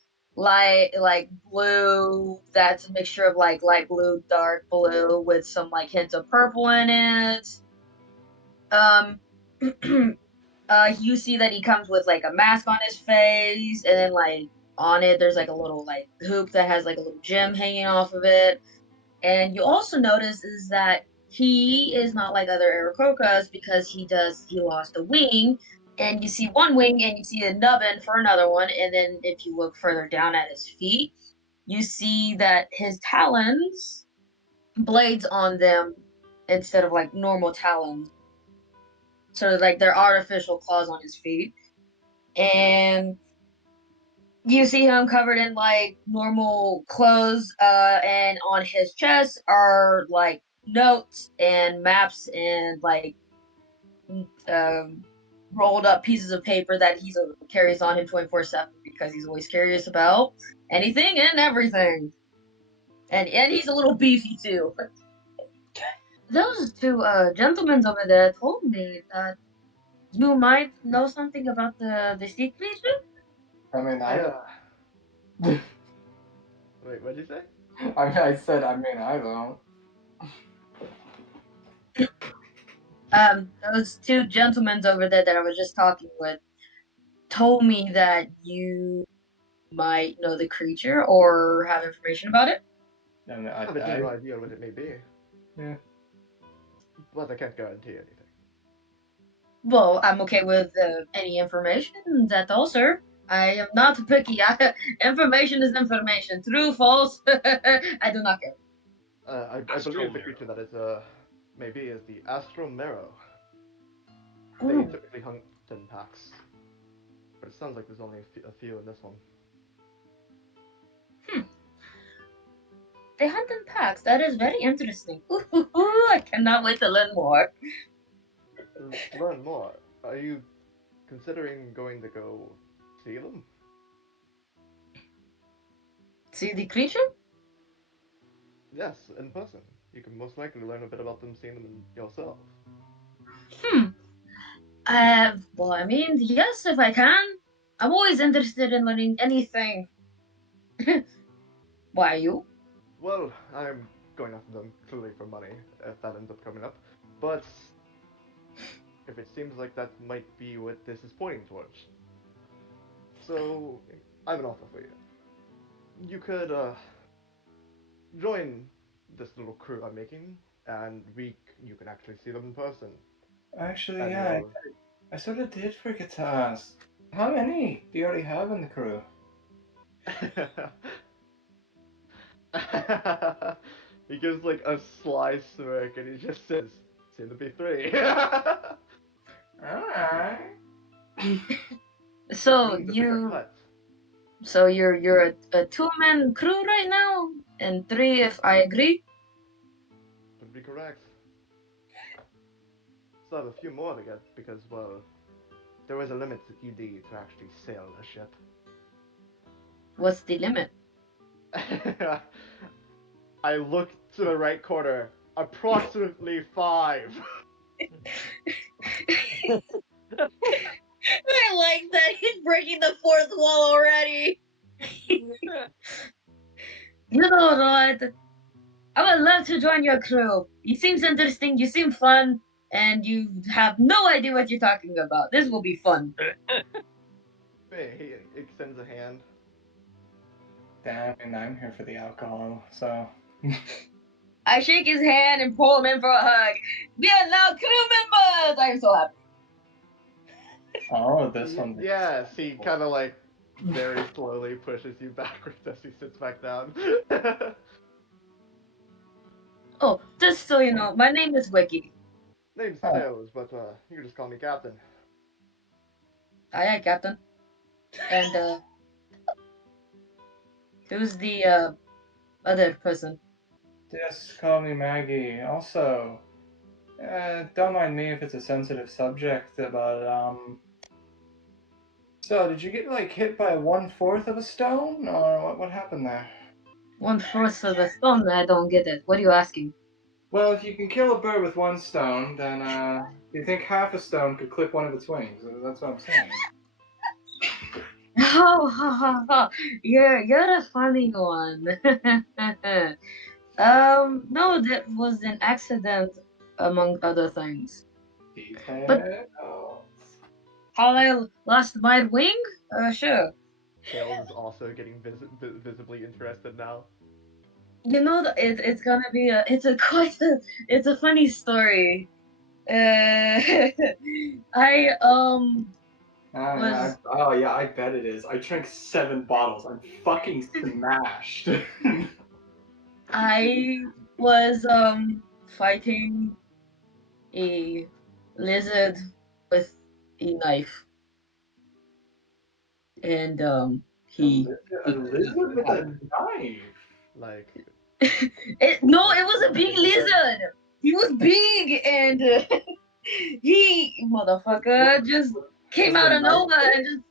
blue that's a mixture of like light blue, dark blue with some like hints of purple in it. Um you see that he comes with like a mask on his face, and then like on it there's like a little like hoop that has like a little gem hanging off of it. And you also notice is that he is not like other Aarakocras because he lost a wing, and you see one wing and you see a nubbin for another one, and then if you look further down at his feet, you see that his talons blades on them instead of like normal talons. So like they're artificial claws on his feet. And you see him covered in like normal clothes, and on his chest are like notes and maps and like um, rolled up pieces of paper that he carries on him 24/7 because he's always curious about anything and everything. And he's a little beefy too. Those two gentlemen over there told me that you might know something about the sea creature. I mean, I I don't. wait, what'd you say? I said, I mean, I don't. Those two gentlemen over there that I was just talking with told me that you might know the creature or have information about it. I mean, I have a general idea what it may be, yeah. but I can't guarantee anything. Well, I'm okay with any information. That's all, sir. I am not picky. Information is information. True, false. I do not care. I believe the creature that is maybe is the Astral Marrow. They Ooh. typically hunt in packs, but it sounds like there's only a few in this one. Hmm. They hunt in packs. That is very interesting. Ooh, I cannot wait to learn more. Learn more. Are you considering going to go see them? See the creature? Yes, in person. You can most likely learn a bit about them seeing them yourself. Hmm. Well, I mean, yes, if I can. I'm always interested in learning anything. Why you? Well, I'm going after them clearly for money, if that ends up coming up. But if it seems like that might be what this is pointing towards. So, I have an offer for you. You could, join this little crew I'm making, and you can actually see them in person. Actually, And yeah, you'll I sort of did forget to ask. How many do you already have in the crew? He gives like a sly smirk and he just says, "Seem to be 3." Alright. So Means a bigger cut. you're a two-man crew right now, and 3 if I agree. Would be correct. Still have a few more to get because, well, there was a limit to ED to actually sail a ship. What's the limit? I look to the right corner. Approximately 5. I like that he's breaking the fourth wall already. You know what? I would love to join your crew. You seems interesting. You seem fun, and you have no idea what you're talking about. This will be fun. He extends a hand. Damn, and I'm here for the alcohol, so. I shake his hand and pull him in for a hug. We are now crew members. I'm so happy. Oh, this one. Yes, he kind of like very slowly pushes you backwards as he sits back down. Oh, just so you know, my name is Wiki. Name's Oh. Tails, but you can just call me Captain. Aye, aye, Captain. And who's the other person? Just call me Maggie. Also, don't mind me if it's a sensitive subject, but So, did you get like hit by 1/4 of a stone, or what happened there? 1/4 of a stone. I don't get it. What are you asking? Well, if you can kill a bird with 1 stone, then you think half a stone could clip one of its wings? That's what I'm saying. Oh, ha, ha, ha. You're a funny one. No, that was an accident, among other things. But Details. how I lost my wing? Sure. Tails is also getting visibly interested now. You know, it's gonna be it's a funny story. I was Yeah, I bet it is. I drank 7 bottles. I'm fucking smashed. I was fighting a lizard with a knife, and he A lizard with a knife. Like, no, it was a big lizard. He was big, and he motherfucker just came Was out the of knife nowhere and just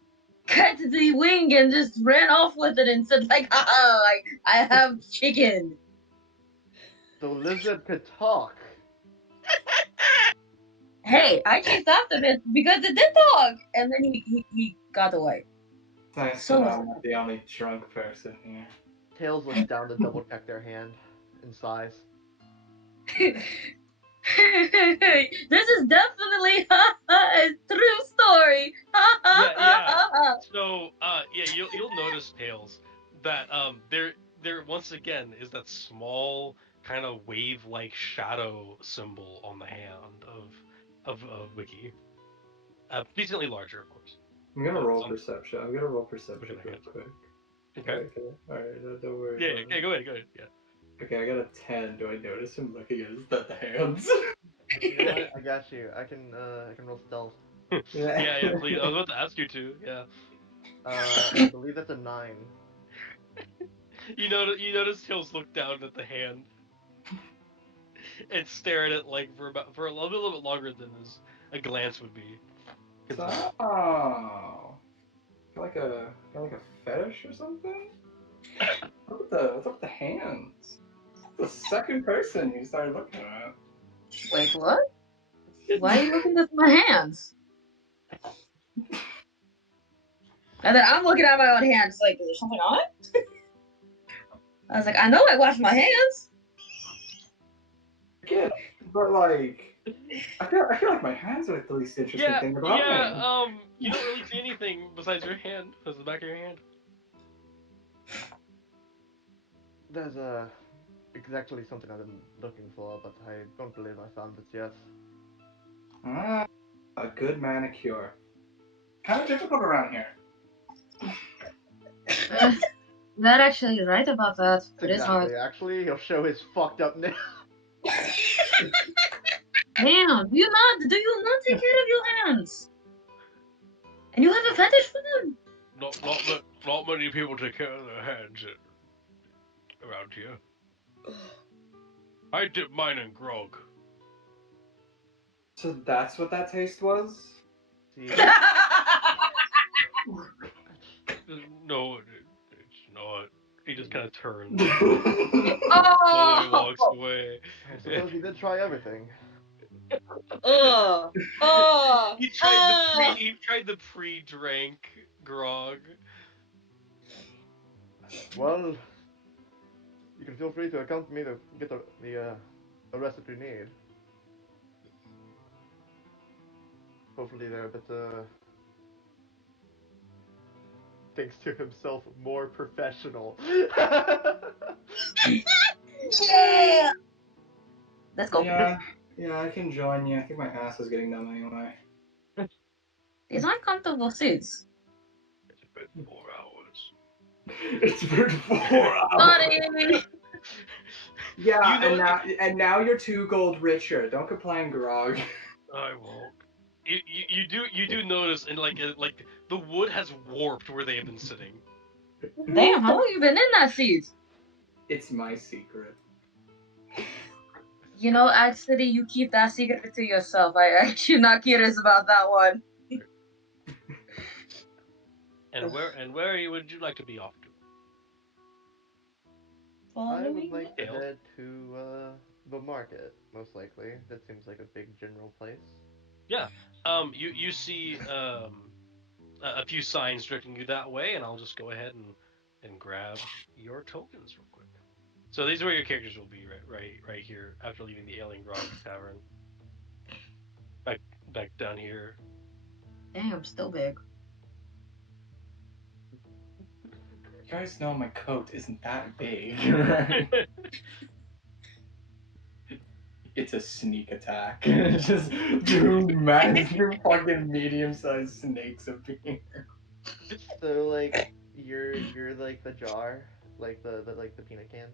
cut the wing and just ran off with it and said like, haha, like I have chicken. the lizard could talk. Hey, I chased after it because it did talk, and then he got away. Nice So that I'm not the only drunk person here. Tails looks down to double check their hand and sighs. this is definitely a true story. Yeah. So, yeah, you'll notice, Tails, that there once again is that small kind of wave-like shadow symbol on the hand of Wiki. Decently larger, of course. I'm gonna But it's roll on perception. I'm gonna roll perception pushing real hand. quick. Okay. Alright, don't worry Yeah. about Okay. it. Go ahead. Yeah. Okay, I got a 10. Do I notice him looking at the hands? You know what? I got you. I can roll stealth. Yeah. Please. I was about to ask you to. Yeah. I believe that's a 9. You notice Tails look down at the hand and stare at it like for a little bit longer than a glance would be. Considered. Oh. Got like a fetish or something? What's up with the hands? The second person you started looking at. Wait, what? Why are you looking at my hands? And then I'm looking at my own hands, like, is there something on it? I was like, I know I washed my hands. Yeah, but like, I feel like my hands are like the least interesting thing about me. You don't really see anything besides your hand, besides the back of your hand. There's exactly something I've been looking for, but I don't believe I found it yet. Ah, a good manicure. Kind of difficult around here. You're actually right about that. It is hard. Exactly. Actually, he'll show his fucked up nail. Damn, do you not take care of your hands? And you have a fetish for them? Not many people take care of their hands around here. I dip mine in grog. So that's what that taste was? See, No, it's not. He just kind of turns. Slowly Oh! walks away. I suppose you did try everything. Oh. He tried the pre-drank grog. Well, you can feel free to accompany me to get the recipe you need. Hopefully they're a bit thinks to himself, more professional. Yeah! Let's go. Yeah, I can join you. I think my ass is getting numb anyway. These aren't comfortable suits. It's been 4 hours. It's been 4 hours. Sorry! Yeah, You know, and now you're 2 gold richer. Don't complain, Grog. I won't. You do notice, and like the wood has warped where they have been sitting. Damn, how long you been in that seat? It's my secret. You know, actually, you keep that secret to yourself. I'm actually not curious about that one. And where would you like to be off to? I would Following like to Tails? head to the market, most likely. That seems like a big general place. Yeah. You see a few signs directing you that way, and I'll just go ahead and grab your tokens real quick. So these are where your characters will be, right here after leaving the Alien Grog Tavern. Back down here. Damn, still big. You guys know my coat isn't that big, right? It's a sneak attack. Just two massive fucking medium-sized snakes appear. So like you're like the jar, like the peanut can.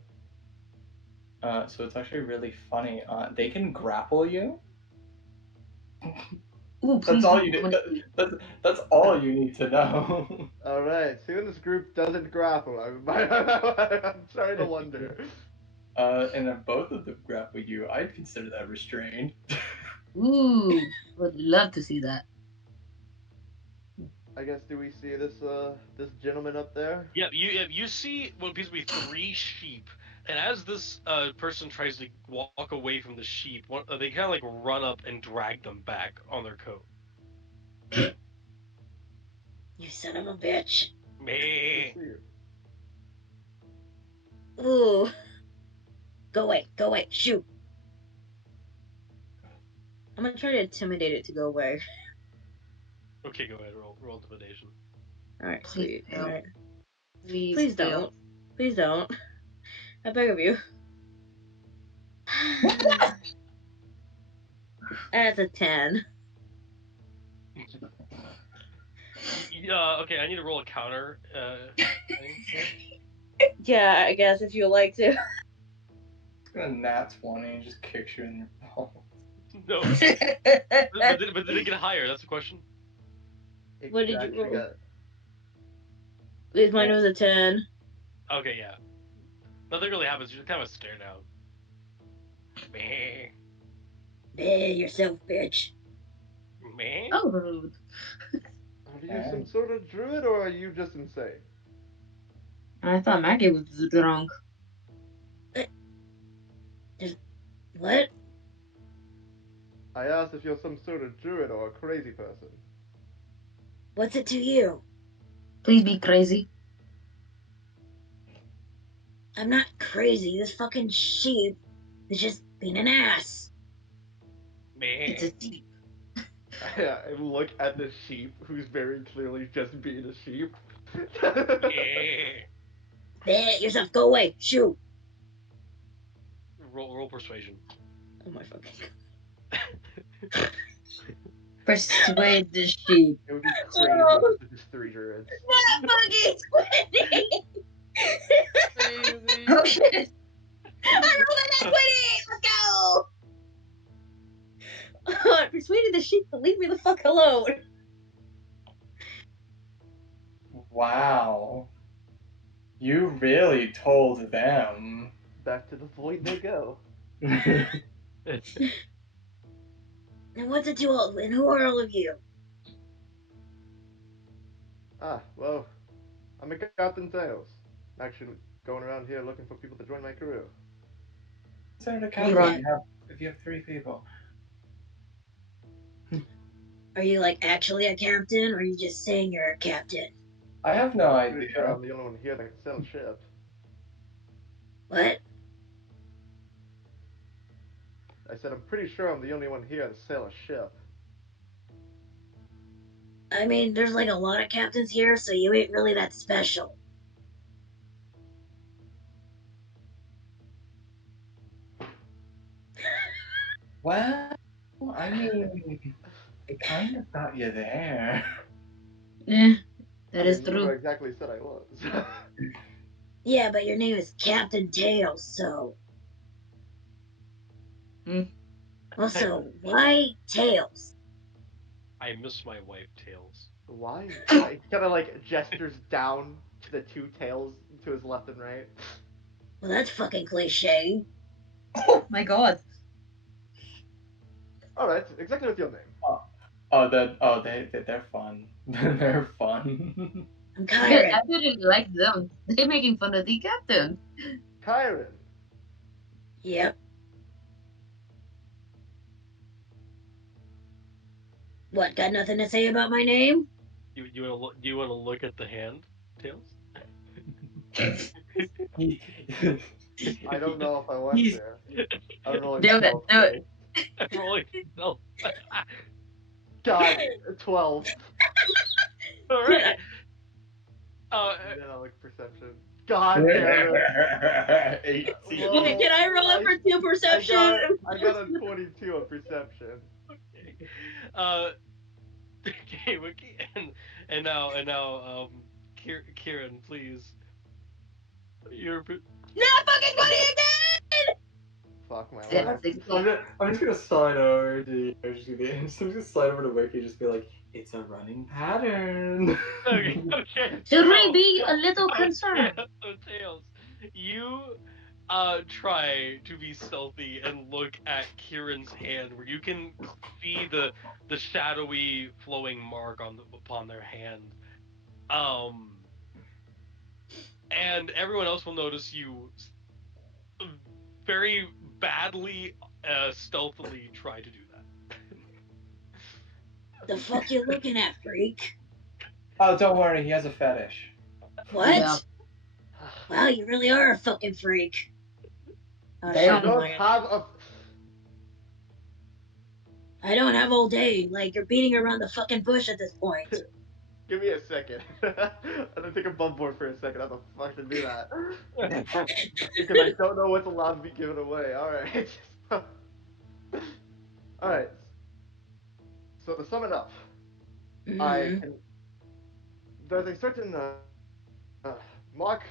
So it's actually really funny. They can grapple you. Ooh, That's please all don't you go need. That's all you need to know. All right. See when this group doesn't grapple. I'm starting to wonder. And if both of them grapple you, I'd consider that restrained. Ooh, would love to see that. I guess do we see this gentleman up there? Yeah, you see what appears to be 3 sheep, and as this person tries to walk away from the sheep, they kind of like run up and drag them back on their coat. You son of a bitch. Meh. Ooh. Go away, shoot. I'm gonna try to intimidate it to go away. Okay, go ahead. Roll intimidation. Alright, Please sweet. fail. Alright. Please Please don't. Please don't. I beg of you. That's a 10. Yeah. Okay, I need to roll a counter. Thing here. Yeah, I guess if you like to. A nat 20 and just kicks you in your balls. No. but did it get higher? That's the question. What did you actually roll? got Mine was a 10. Okay, yeah. Nothing really happens. You just kind of stare down. Meh. Hey, yourself, bitch. Meh. Oh, rude. Are you some sort of druid or are you just insane? I thought Maggie was drunk. What? I asked if you're some sort of druid or a crazy person. What's it to you? Please be crazy. I'm not crazy. This fucking sheep is just being an ass. Meh. It's a sheep. I look at the sheep, who's very clearly just being a sheep. Meh. Hey, yourself, go away. Shoot. Roll persuasion. Oh my fucking Persuade the sheep. It would be crazy if it was 3 druids. fucking 20. Crazy. Oh shit! I rolled a nat 20! Let's go! I persuaded the sheep to leave me the fuck alone. Wow. You really told them. Back to the void they go. And what's it to all? And who are all of you? Ah, well, I'm a Captain Tails. Actually, going around here looking for people to join my crew. Consider the Are captain you like, if you have 3 people. are you like actually a captain, or are you just saying you're a captain? I have no I'm pretty idea. sure I'm the only one here that can sail a ship. What? I said I'm pretty sure I'm the only one here to sail a ship. I mean, there's like a lot of captains here, so you ain't really that special. Well, I mean, it kind of got you there. Yeah, I mean, Luna exactly said I was. Yeah, but your name is Captain Tails, so. Also, why Tails? I miss my wife, Tails. Why? He kind of like gestures down to the 2 tails to his left and right. Well, that's fucking cliche. Oh my god. Alright, exactly what's your name? They're fun. They're fun. I'm Kyron. I didn't like them. They're making fun of the captain. Kyron. Yep. What, got nothing to say about my name? You wanna look at the hand, Tails? I don't know if I want He's- to. I'm rolling Do it, stealth do it. first. I'm rolling stealth. God, 12. Alright. And then I like perception. God damn it. 18. Whoa, Can I roll it for 2 perception? I got a 22 on perception. Okay. Okay, Wiki, and now, Kieran, please. You're. Not fucking 20 again! Fuck my Yeah, life. I'm just gonna slide over to you. I'm just gonna slide over to Wiki and just be like, it's a running pattern. Okay, okay. Should we So, be a little so, concerned? so Tails, you try to be stealthy and look at Kieran's hand, where you can see the shadowy flowing mark upon their hand. And everyone else will notice you very badly, stealthily try to do that. The fuck you looking at, freak? Oh, don't worry, he has a fetish. What? Yeah. Wow, you really are a fucking freak. Oh, They shit, I don't don't like, have a. I don't have all day. Like, you're beating around the fucking bush at this point. Give me a second. I'm gonna take a bump board for a second. How the fuck to do that? Because I don't know what's allowed to be given away. Alright. Alright. So to sum it up, I Mm-hmm. can. There's a certain mark,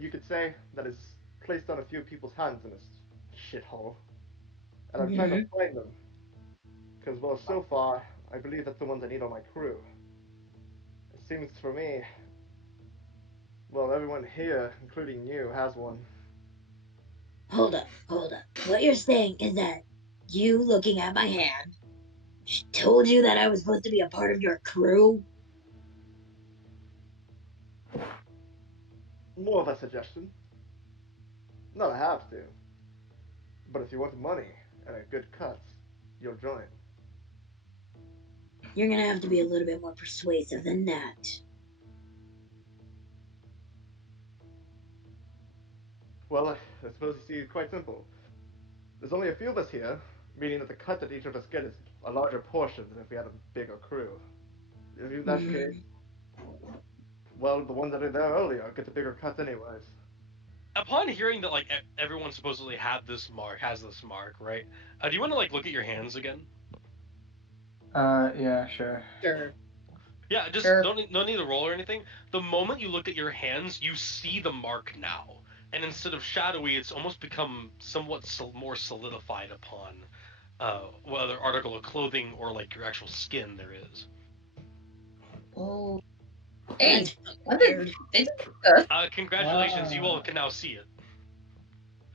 you could say, that is placed on a few people's hands in this shithole. And I'm trying to Mm-hmm. find them. Because, well, so far, I believe that's the ones I need on my crew. It seems for me, well, everyone here, including you, has one. Hold up. What you're saying is that you looking at my hand told you that I was supposed to be a part of your crew? More of a suggestion. Not a have to. But if you want money and a good cut, you'll join. You're gonna have to be a little bit more persuasive than that. Well, I suppose you see it's quite simple. There's only a few of us here, meaning that the cut that each of us get is a larger portion than if we had a bigger crew. If in that case, well, the ones that are there earlier get the bigger cut anyways. Upon hearing that, like, everyone supposedly has this mark, right? Do you want to like look at your hands again? Yeah, sure. Sure. Yeah, just Sure. don't need to roll or anything. The moment you look at your hands, you see the mark now, and instead of shadowy, it's almost become somewhat more solidified upon what other article of clothing or like your actual skin there is. Oh. That's Hey, fucking what weird. did they do? Congratulations, you all can now see it.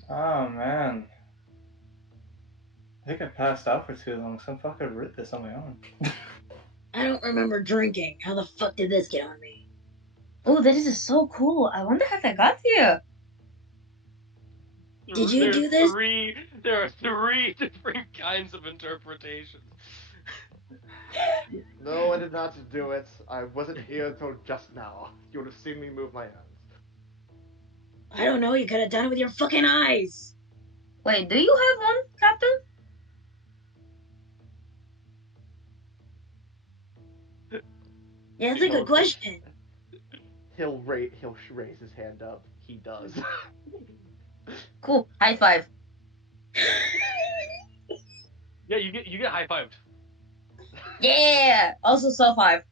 Oh man. I think I passed out for too long, so I'm fucking read this on my own. I don't remember drinking. How the fuck did this get on me? Oh, this is so cool. I wonder how that got here. Did you do this? There are three different kinds of interpretations. No, I did not do it. I wasn't here until just now. You would have seen me move my hands. I don't know. You could have done it with your fucking eyes. Wait, do you have one, Captain? Yeah, that's a good question. He'll raise his hand up. He does. Cool. High five. Yeah, you get high fived. Yeah. Also self five.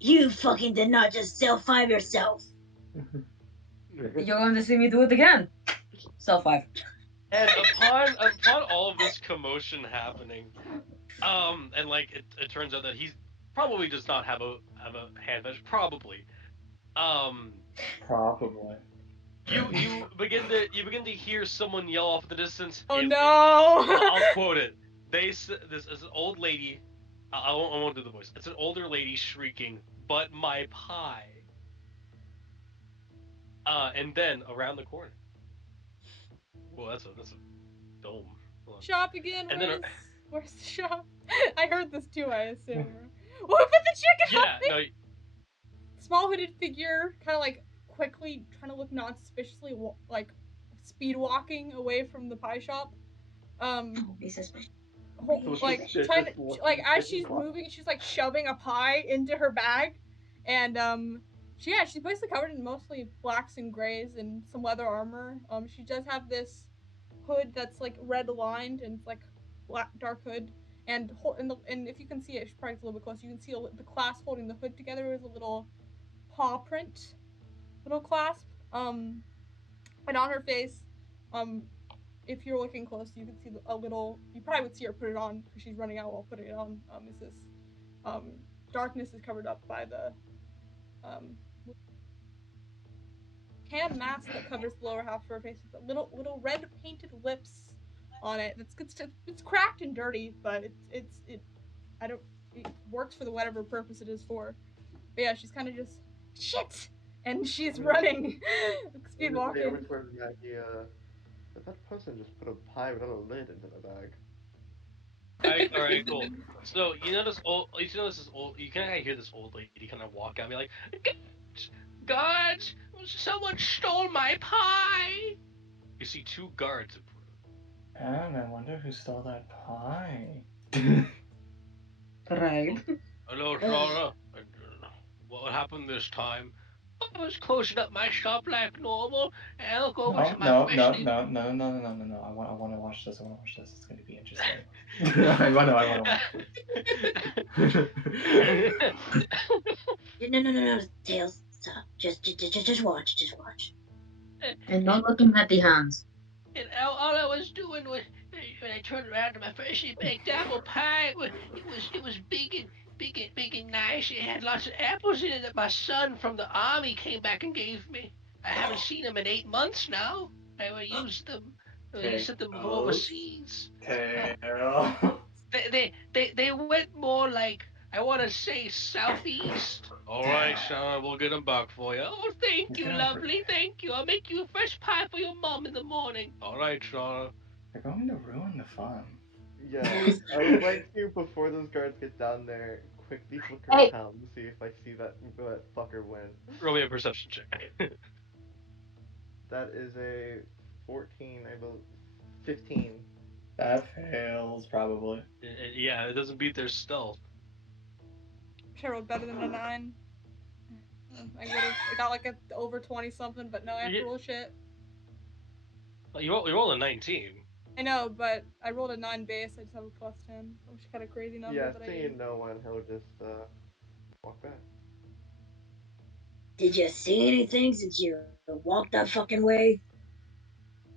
You fucking did not just self-five yourself. You're going to see me do it again. Self five. And upon all of this commotion happening, and like it turns out that he's probably does not have a hand fetish, probably. Probably. You begin to hear someone yell off in the distance. Oh It- no! I'll quote it. This is an old lady. I won't do the voice. It's an older lady shrieking, "But my pie!" And then around the corner. Well, that's a dome. Hold on. Shop again. And then Where's the shop? I heard this too. I assume. What about the chicken? yeah, no, Small hooded figure, kind of like quickly trying to look non-suspiciously, like speed walking away from the pie shop. Don't be suspicious. Like Suspicious trying to, looking like as chicken she's clock. moving, she's like shoving a pie into her bag, and she's basically covered in mostly blacks and grays and some leather armor. She does have this hood that's like red lined and it's like black dark hood, and and if you can see it, it's probably a little bit close. You can see the clasp holding the hood together is a little paw print, little clasp. And on her face, um, if you're looking close, you can see a little. You probably would see her put it on because she's running out while putting it on. Is this darkness is covered up by the um, hand mask that covers the lower half of her face with little red painted lips on it. It's cracked and dirty, but it works for the whatever purpose it is for. But yeah, she's kind of just shit, and she's running, speed walking. Which was Maggie, that person just put a pie without a lid into the bag. all right, cool. So you notice this old. You kind of hear this old lady kind of walk at me like, guards, someone stole my pie. You see two guards. And I wonder who stole that pie. Right. Hello, Shauna. What happened this time? I was closing up my shop like normal, and I'll go over to my No. freshly. I want to watch this. It's going to be interesting. I want to watch it. No, Tails, stop. Just watch. And not looking at the hands. And all I was doing was, when I turned around to my freshly baked apple pie, it was big and nice. It had lots of apples in it that my son from the army came back and gave me. I haven't seen them in 8 months now. I used them. He sent them from overseas. Tail. They went more like, I want to say, southeast. All right, Shauna, we'll get them back for you. Oh, thank you, lovely. Thank you. I'll make you a fresh pie for your mom in the morning. All right, Shauna. They're going to ruin the fun. Yeah, I would like to, before those guards get down there, quickly flicker Hey. around to see if I see that fucker win. Roll me a perception check. That is a 14, I believe. 15. That fails, probably. Yeah, it doesn't beat their stealth. I rolled better than a 9. I got like a over 20 something, but no, I have to roll shit. You roll a 19. I know, but I rolled a 9 base. I just have a +10, which is kind of crazy number. Yeah, But I seeing did. no one, he'll just walk back. Did you see anything since you walked that fucking way?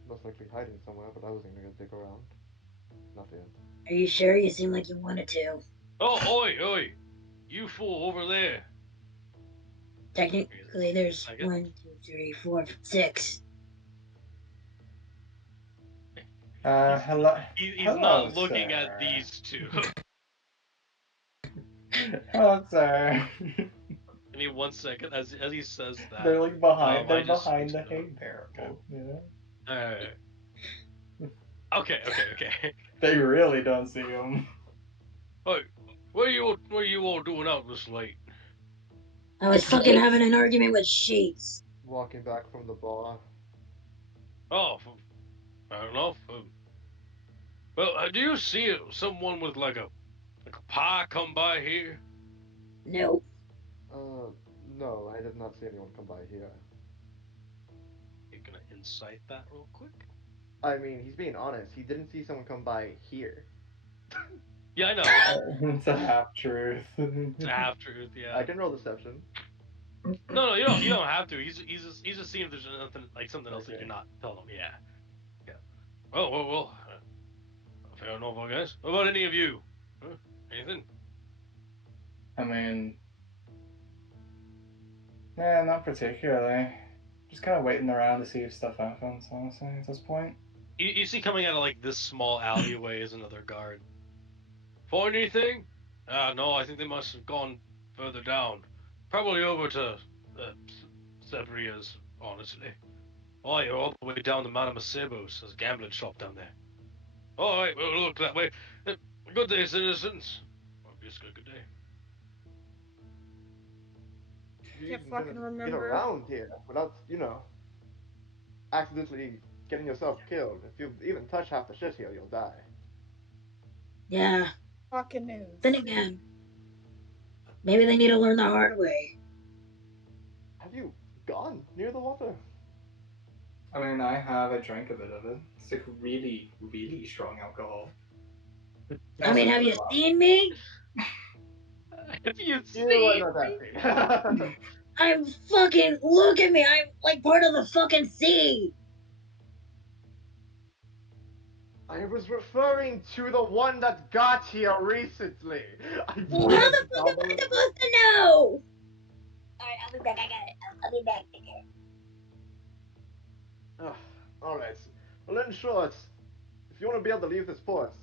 Most likely hiding somewhere, but I wasn't gonna dig around. Not yet. Are you sure? You seem like you wanted to. Oh, oi! You fool over there! Technically, there's I 1, 2, 3, 4, 6. Hello. He's Hello, not looking at sir. these two. Hello, sir. Give me 1 second as he says that. They're like behind. I They're just behind the switched hay it barrel. up. You know. Alright. Okay. They really don't see him. Hey, what are you all doing out this late? I was fucking having an argument with Sheets. Walking back from the bar. Oh, fair enough. Well, do you see someone with like a pie come by here? Nope. No, I did not see anyone come by here. You're gonna incite that real quick? I mean, he's being honest. He didn't see someone come by here. Yeah, I know. It's a half truth. It's a half truth. Yeah. I can roll deception. No, you don't have to. He's just seeing if there's something else that Okay. you're not telling him. Yeah. Oh well. Fair enough, I guess. What about any of you? Huh? Anything? I mean, yeah, not particularly. Just kind of waiting around to see if stuff happens, honestly, at this point. You see coming out of like this small alleyway is another guard. Find anything? No, I think they must have gone further down. Probably over to Severia's, honestly. Oh, you're all the way down to Madame Masebo's. There's a gambling shop down there. All right, we'll look that way. Good day, citizens. Obviously, good day. You Can't even fucking gonna get remember. around here without, accidentally getting yourself killed. If you even touch half the shit here, you'll die. Yeah. Fucking news. Then again, maybe they need to learn the hard way. Have you gone near the water? I mean, I drank a bit of it. It's like really, really strong alcohol. I mean, have you seen me? Have you You are seen not me? happy. I'm fucking. Look at me. I'm like part of the fucking sea. I was referring to the one that got here recently. Well, how the fuck am I supposed to know? Alright, I'll be back. I got it. I'll be back. Alright. Well, in short, if you want to be able to leave this port,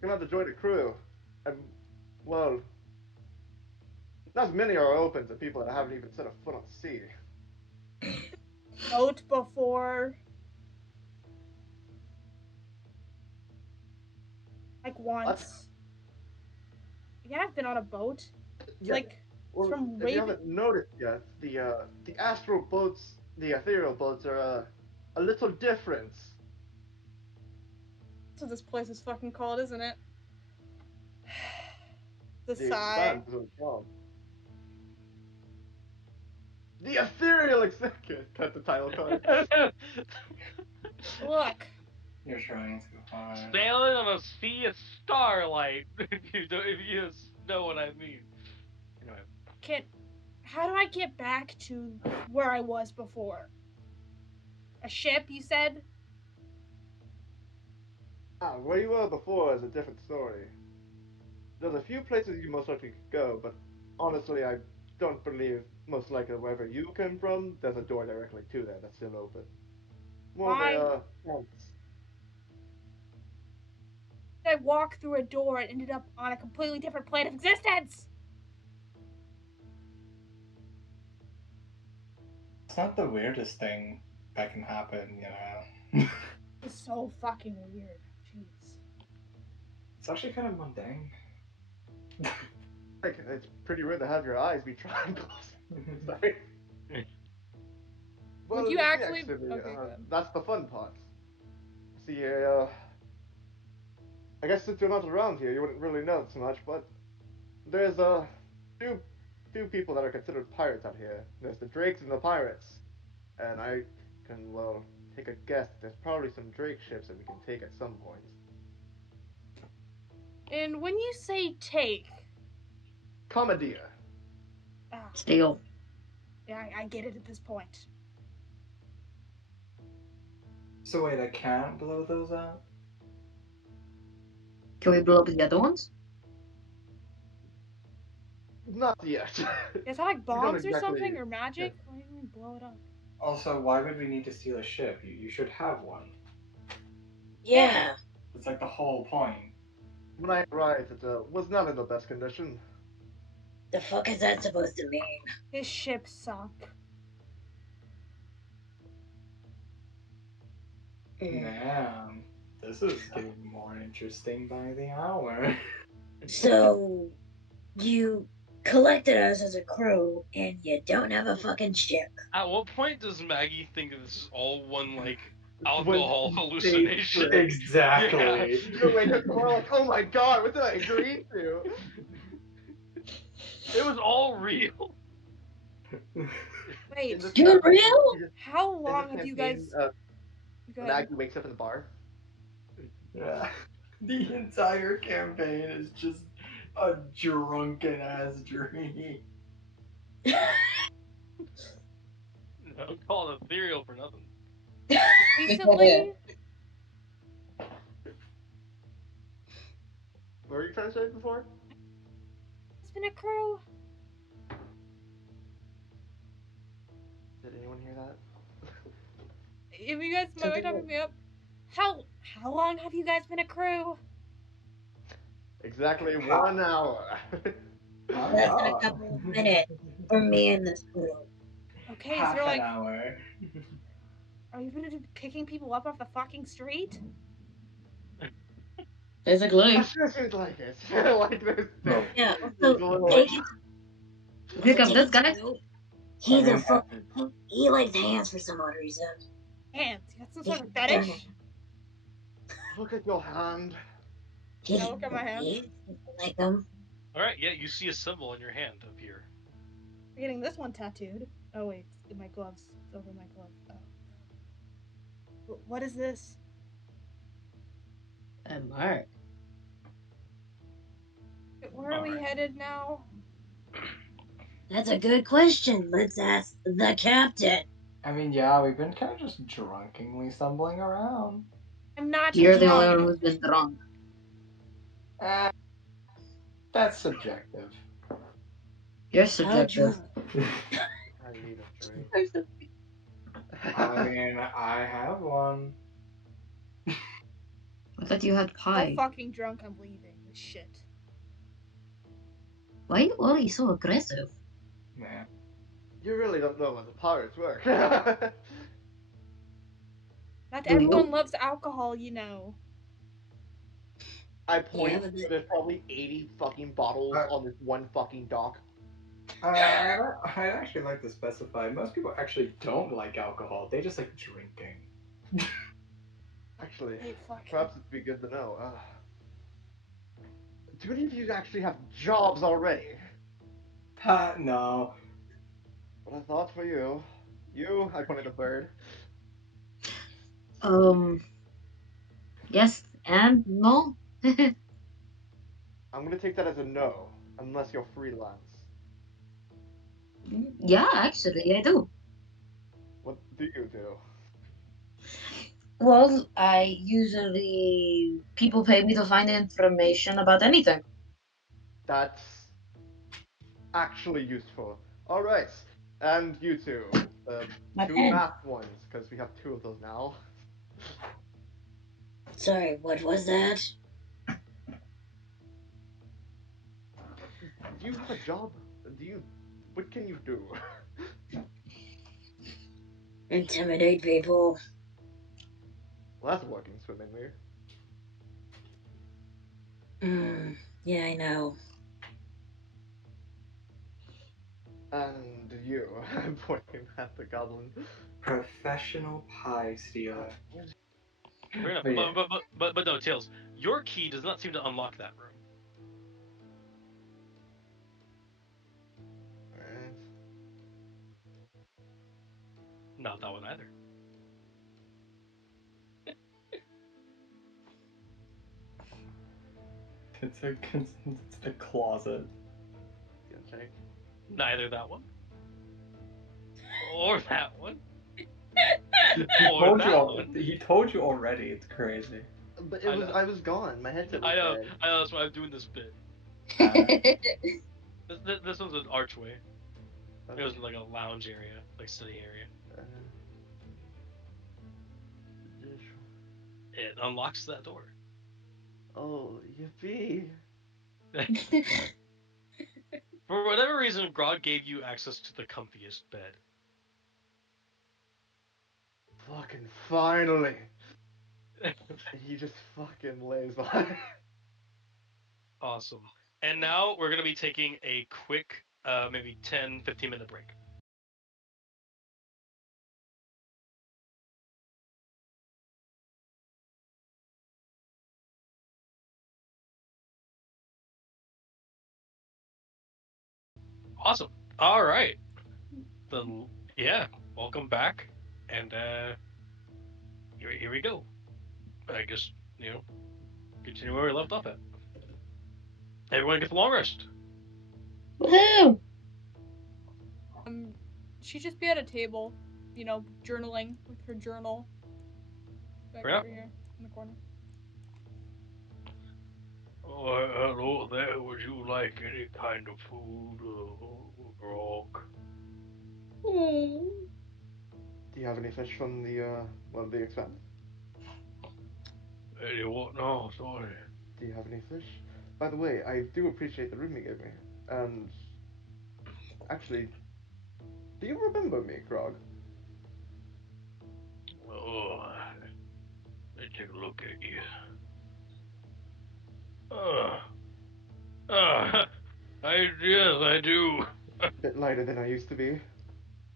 you're gonna have to join a crew. And, well, not many are open to people that haven't even set a foot on sea. Boat before. Like once. Yeah, I've been on a boat. It's Yeah. like Well, from if you Raven. haven't noticed yet, the astral boats, the ethereal boats are a little different. That's what this place is fucking called, isn't it? The The sigh. expanse is what it's called. The Ethereal Expanse. Cut the title card. Look. You're trying too hard. Sailing on a sea of starlight. if you know what I mean. Anyway. How do I get back to where I was before? A ship, you said? Where you were before is a different story. There's a few places you most likely could go, but honestly, I don't believe most likely wherever you came from, there's a door directly to there that's still open. More of Why? a fence. I walked through a door and ended up on a completely different plane of existence. It's not the weirdest thing that can happen, you know. It's so fucking weird. Jeez. It's actually kind of mundane. Like, it's pretty weird to have your eyes be triangles. Sorry. Would you actually- okay, go ahead. That's the fun part. See, I guess since you're not around here, you wouldn't really know so much, but there's a few people that are considered pirates out here. There's the Drakes and the Pirates, and I can, well, take a guess. There's probably some Drake ships that we can take at some point. And when you say take, Commandeer. Steal. yeah, I get it at this point. So wait, I can't blow those up? Can we blow up the other ones? Not yet. Is that like We don't bombs or exactly- something or magic? Why didn't we blow it up? Also, why would we need to steal a ship? You should have one. Yeah. It's like the whole point. When I arrived, it was not in the best condition. The fuck is that supposed to mean? His ship sunk. Man, this is getting more interesting by the hour. So, you collected us as a crew, and you don't have a fucking ship. At what point does Maggie think that this is all one like When alcohol they hallucination? trick. Exactly. You wake up tomorrow like, oh my god, what did I agree to? It was all real. Wait, In this You're campaign- real? how in long this have you campaign, guys? Go ahead. Maggie wakes up in the bar. Yeah. The entire campaign is just a drunken ass dream. Don't call it ethereal for nothing. Recently, What were you trying to say before? it's been a crew. Did anyone hear that? If you guys So mind they talking will- me up, how long have you guys been a crew? Exactly 1 hour. Less than a couple of minutes for me and this crew. Okay, Half so an like, hour. are you gonna be picking people up off the fucking street? Basically. That sure seems like it. Like this. No. Yeah, There's also, a little- take it. Pick up this guy. He's I a mean- fucking. He likes hands for some odd reason. Hands. You got some He- sort of fetish? Look at your hand. He, Now look at my hand. he like them. All right, yeah, you see a symbol in your hand appear. We're getting this one tattooed. Oh wait, it's in my gloves. It's over my glove. Oh. What is this? A mark. Where are we Alright. headed now? That's a good question. Let's ask the captain. I mean, yeah, we've been kind of just drunkenly stumbling around. I'm not You're the only drunk. one who's been drunk. Eh, that's subjective. You're How subjective. drunk? I need a drink. I mean, I have one. I thought you had So pie. fucking drunk, I'm leaving. This shit. Why are you always so aggressive? Man. You really don't know how the pirates work. Not Do you? everyone loves alcohol, you know. I point. Yeah, but There's probably 80 fucking bottles on this one fucking dock. I'd actually like to specify, most people actually don't like alcohol. They just like drinking. Actually, Hey, fuck. perhaps it'd be good to know. Do any of you actually have jobs already? Ha, no. What I thought for you. You, I pointed a bird. Yes and no. I'm gonna take that as a no, unless you're freelance. Yeah, actually, I do. What do you do? Well, I usually people pay me to find information about anything. That's actually useful. Alright, and you two. My Two pen. math ones, because we have two of those now. Sorry, what was that? Do you have a job? What can you do? Intimidate people. Well, that's working swimmingly. Yeah, I know. And you, I'm pointing at the goblin. Professional pie stealer. Fair enough. But yeah. But no, Tails. Your key does not seem to unlock that room. Alright. Not that one either. It's the closet. Okay. Neither that one. Or that one. He Or told you that all. one. He told you already. It's crazy. But I know. I was gone. My headset was I know. dead. I know. That's why I'm doing this bit. This one's an archway. It was Okay. like a lounge area, like sitting area. Uh, dish. It unlocks that door. Oh, yippee! For whatever reason, Grog gave you access to the comfiest bed. Fucking finally! And he just fucking lays on it. Awesome. And now we're going to be taking a quick, maybe 10, 15-minute break. Awesome. All right. Then, yeah, welcome back. And here we go. I guess, continue where we left off at. Everyone gets a long rest. Woohoo! She'd just be at a table, journaling with her journal. Back Yeah. over here in the corner. Oh, hello there. Would you like any kind of food grog? Oh. Do you have any fish from the expanse? Any what? No, sorry. Do you have any fish? By the way, I do appreciate the room you gave me. And actually, do you remember me, Grog? Oh, let me take a look at you. Yes, I do. Bit lighter than I used to be.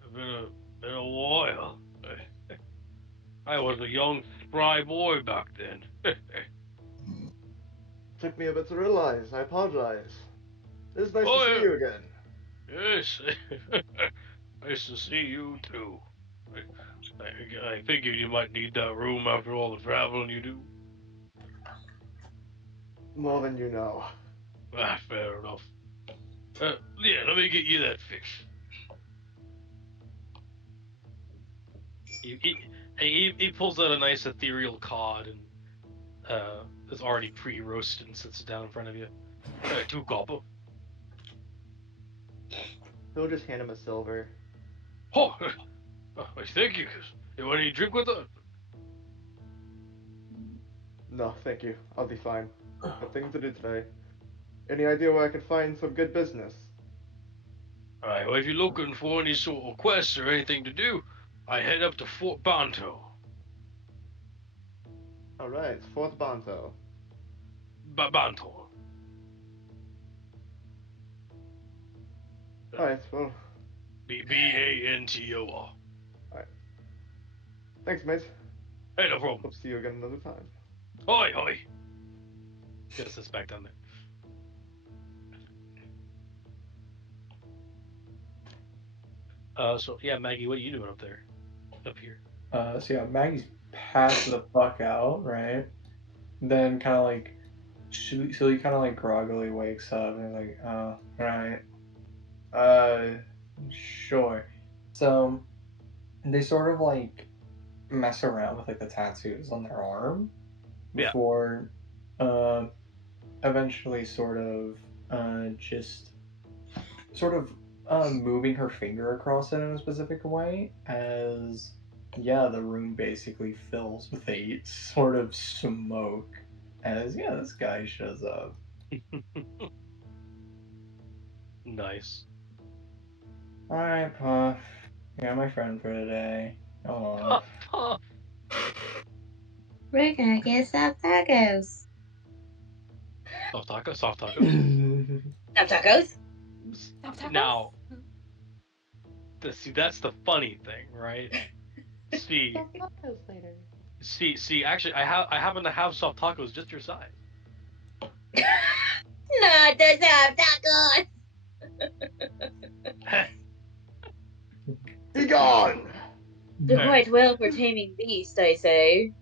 It's been a while. I was a young, spry boy back then. Took me a bit to realize. I apologize. It's nice to Oh, see yeah. you again. Yes. Nice to see you too. I figured you might need that room after all the traveling you do. More than you know. Ah, fair enough. Yeah, let me get you that fish. He pulls out a nice ethereal cod and it's already pre-roasted and sits it down in front of you. 2 copper. He'll just hand him a silver. Oh, thank you. You want any drink with it? No, thank you. I'll be fine. Got things to do today. Any idea where I could find some good business? Alright, well, if you're looking for any sort of quests or anything to do, I head up to Fort Banto. Alright, Fourth Banto. Banto. Alright, well. Bantor. Alright. Thanks, mate. Hey, no problem. Hope to see you again another time. Hoi, hoi. Just sits back down there. So yeah, Maggie, what are you doing up there? Up here? So yeah, Maggie's passed the fuck out, right? Then kind of like, so he kind of like groggily wakes up and is like, oh, right, sure. So they sort of like mess around with like the tattoos on their arm Yeah. before, eventually just sort of moving her finger across it in a specific way as the room basically fills with a sort of smoke as this guy shows up. Nice. All right, Puff, you're my friend for today. Come on. Puff. We're gonna get some tacos. Soft tacos. Soft tacos. Some tacos? Tacos? Now, see, that's the funny thing, right? See, Tacos later. Actually, I happen to have soft tacos just your size. Not the some tacos. Be gone! Do quite well for taming beast, I say.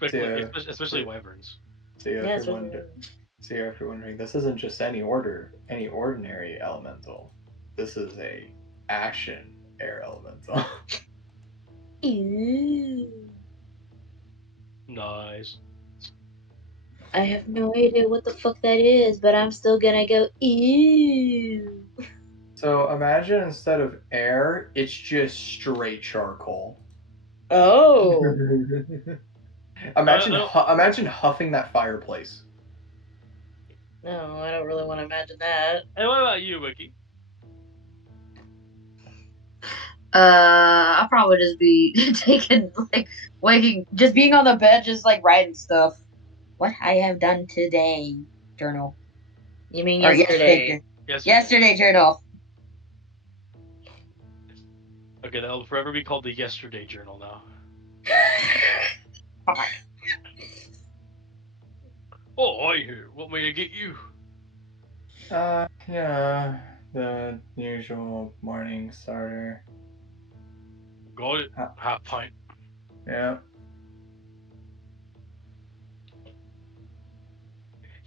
Especially wyverns. So yeah, Yeah, if you're wondering, this isn't just any ordinary elemental. This is a ashen air elemental. Ew. Nice. I have no idea what the fuck that is, but I'm still gonna go ew. So imagine instead of air, it's just straight charcoal. Oh. Imagine huffing that fireplace. No, I don't really want to imagine that. And what about you, Wiki? I'll probably just be just being on the bed, just like writing stuff. What I have done today, journal. You mean Or yesterday? yesterday journal. Okay, that'll forever be called the Yesterday Journal now. Oh, hi here. What may I get you? Yeah, the usual morning starter. Got it. Half pint. Yeah.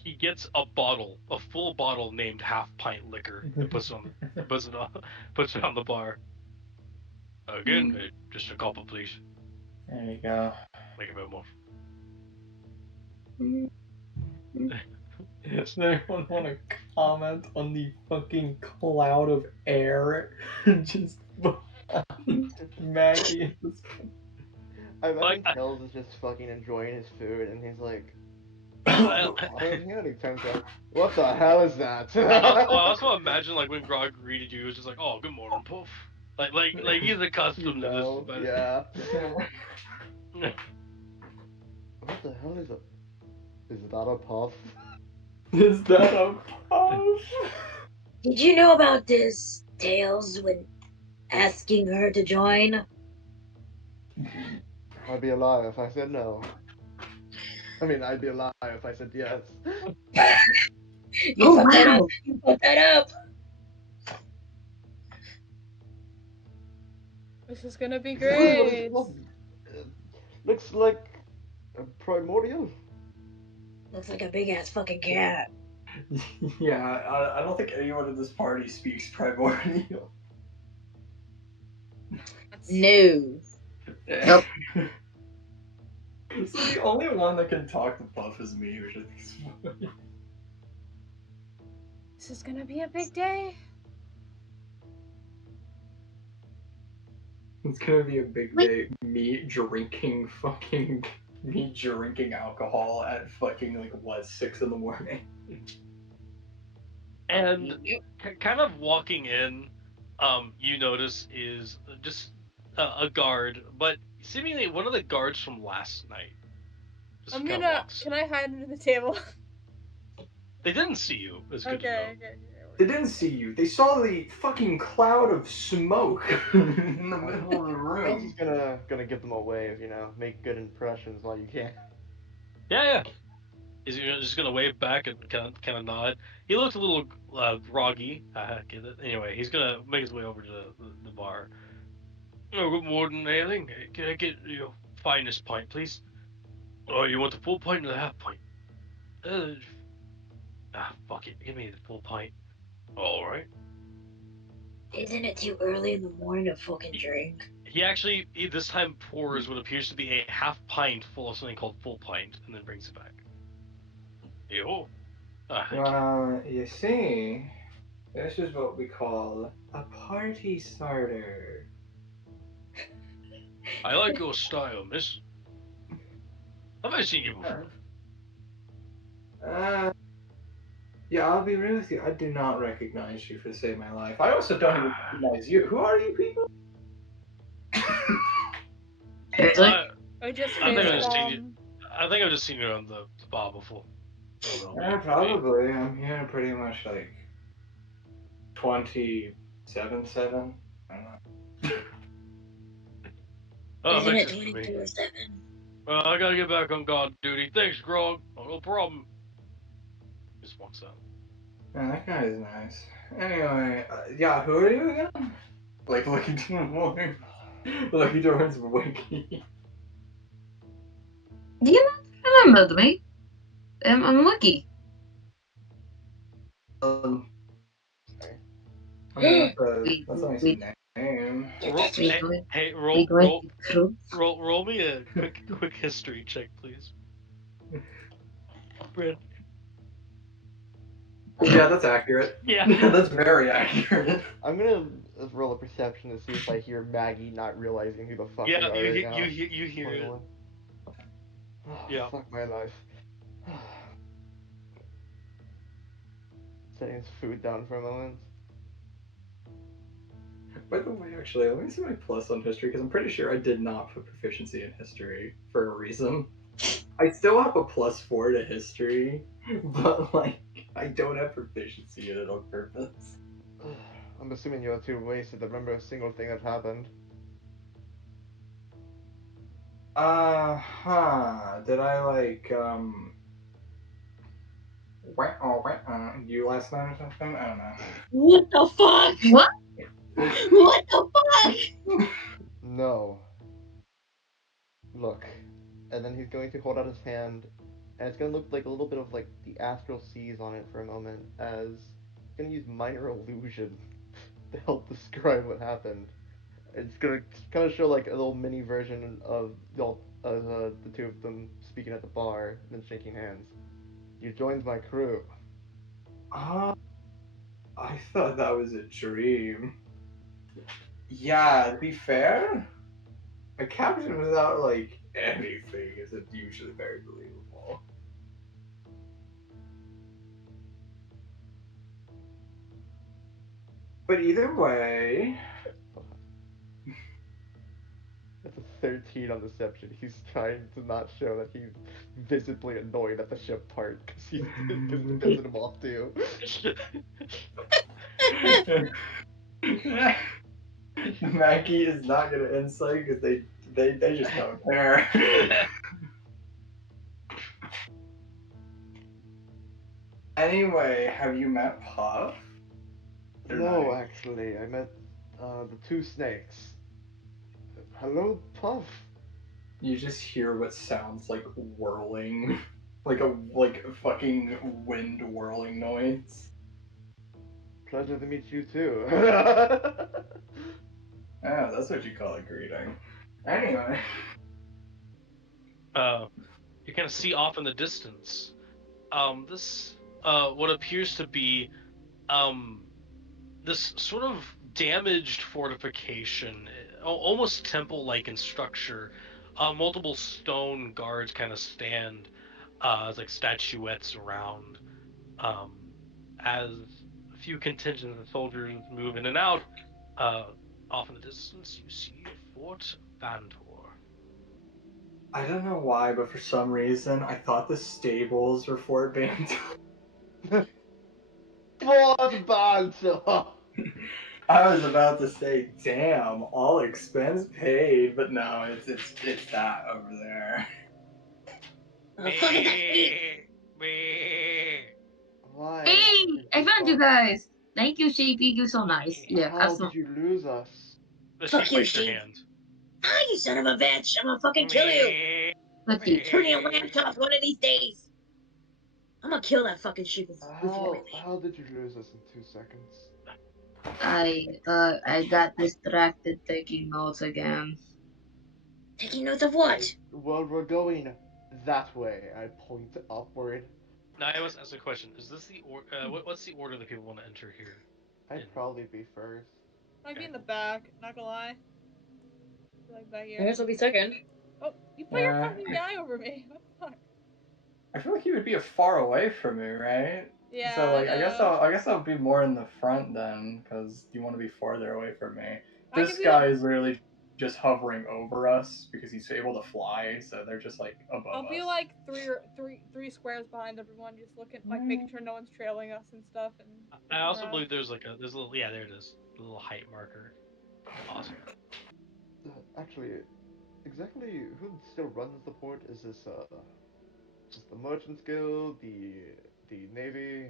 He gets a full bottle named Half Pint Liquor, and puts it on the bar. Again, just a couple, please. There you go. Make a bit more. Does anyone want to comment on the fucking cloud of air? Just Maggie at this point. I imagine Like, Tails is just fucking enjoying his food, and he's like, I he turns out, what the hell is that? I also imagine like when Grog greeted you, it was just like, "Oh, good morning, Puff." Like he's accustomed to this. But... yeah. What the hell is a? Is that a puff? Is that a puff? Did you know about this, Tails, when asking her to join? I'd be a liar if I said no. I mean, I'd be a liar if I said yes. You fucked that up. You fucked that up. This is gonna be great. Looks like a primordial. Looks like a big ass fucking cat. Yeah, I don't think anyone in this party speaks primordial. No. Nope. So the only one that can talk to Puff is me, which I think is funny. This is gonna be a big day. It's gonna be a big day. Me drinking alcohol at fucking 6 in the morning. And kind of walking in, you notice is just a guard, but seemingly one of the guards from last night. Just I'm kinda gonna. walks. Can I hide under the table? They didn't see you. It's good to know. Okay. They didn't see you. They saw the fucking cloud of smoke in the middle of the Tails is room. gonna give them a wave, make good impressions while you can. Yeah. He's just gonna wave back and kind of nod. He looks a little groggy. Get it? Anyway, he's gonna make his way over to the bar. Oh, good morning, Ailing. Can I get your finest pint, please? Oh, you want the full pint or the half pint? Fuck it. Give me the full pint. All right. Isn't it too early in the morning to fucking drink? He actually this time pours what appears to be a half pint full of something called full pint, and then brings it back. Yo. Thank You see, this is what we call a party starter. I like your style, miss. Have I seen you before? Yeah, I'll be real with you. I do not recognize you for to save my life. I also don't even recognize you. Who are you people? I just I think I've just finished, seen you. I think I've just seen you on the bar before. Probably. I'm here pretty much 27/7. I don't know. Oh, Isn't makes it sense to me. 24/7? Well, I gotta get back on guard duty. Thanks, Grog. Oh, no problem. Just walks out. Man, that guy is nice. Anyway, yeah, who are you again? Looking towards Wiki. Do you not remember me? I'm Lucky. Um, Sorry. I mean, We that's a nice we name. Roll, we hey, going hey, we roll, going roll, to crew. roll me a quick history check, please. Brad. Yeah, that's accurate. Yeah. That's very accurate. I'm gonna roll a perception to see if I hear Maggie not realizing who the fuck Yeah, we are right now. you hear it. 21. Oh, Yeah. fuck my life. Setting his food down for a moment. By the way, actually, let me see my plus on history because I'm pretty sure I did not put proficiency in history for a reason. I still have a +4 to history, but like I don't have proficiency in it on purpose. I'm assuming you're too wasted to remember a single thing that happened. Did I like you last night or something? I don't know. What the fuck? What? What the fuck? No. Look. And then he's going to hold out his hand, and it's going to look like a little bit of like the astral seas on it for a moment, as he's going to use minor illusion to help describe what happened. It's going to kind of show like a little mini version of the two of them speaking at the bar and then shaking hands. You joined my crew. Ah, I thought that was a dream. Yeah, to be fair, a captain without like anything isn't usually very believable. But either way, That's a 13 on deception. He's trying to not show that he's visibly annoyed at the ship part because it's pissing him off too. Mackie is not gonna insight because they just don't care. Anyway, have you met Puff? They're No, nice. actually, I met the two snakes. Hello, Puff. You just hear what sounds like whirling, like a fucking wind whirling noise. Pleasure to meet you too. Ah, that's what you call a greeting. Anyway. You kind of see off in the distance. This what appears to be this sort of damaged fortification, almost temple-like in structure. Multiple stone guards kind of stand as like statuettes around. As a few contingents of soldiers move in and out, off in the distance you see Fort Vantor. I don't know why, but for some reason I thought the stables were Fort Band. Fort Banter. I was about to say, damn, all expense paid, but no, it's that over there. Oh, fucking me. Why? Hey, I found you guys. Thank you, Shapey. You're so nice. Yeah, How awesome. did you lose us? She Fuck you, bites your sheep. hand. Ah, you son of a bitch. I'm gonna fucking kill you. Lucky. Turn your lamps off one of these days. I'm gonna kill that fucking sheep before we leave. How did you lose us in 2 seconds? I got distracted taking notes again. Taking notes of what? Well, we're going that way. I point upward. Now I must ask a question: is this the what's the order that people want to enter here? I'd probably be first. Might be in the back, not gonna lie. Like back I here. guess I'll be second. Oh, you put your Yeah, fucking guy over me. What the fuck? I feel like he would be far away from me, right? Yeah, So like, I know. I guess I'll be more in the front then, because you want to be farther away from me. I This can be. guy is literally just hovering over us because he's able to fly, so they're just like above I'll be us. like three squares behind everyone, just looking, like making sure no one's trailing us and stuff. And I looking also around. believe there's a little, yeah, there it is, a little height marker. Awesome. Actually, exactly who still runs the port? Is this just the Merchants Guild, the Navy?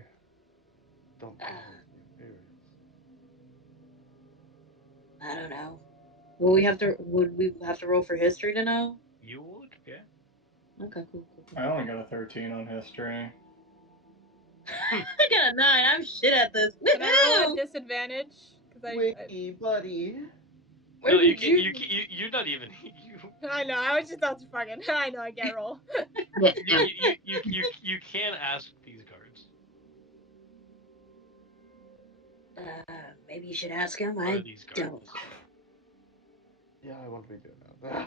Don't believe it's the Imperials. I don't know. Would we have to roll for history to know? You would, yeah. Okay, cool. I only got a 13 on history. I got a 9. I'm shit at this. Can I roll at Woohoo! disadvantage? Because Wiki, buddy. No, Where you did can't. You're not even. I know. I was just about to fucking. I know. I can't roll. Yeah, You can ask these guards. Maybe you should ask him. Or I these don't. gardens. Yeah, I want to be doing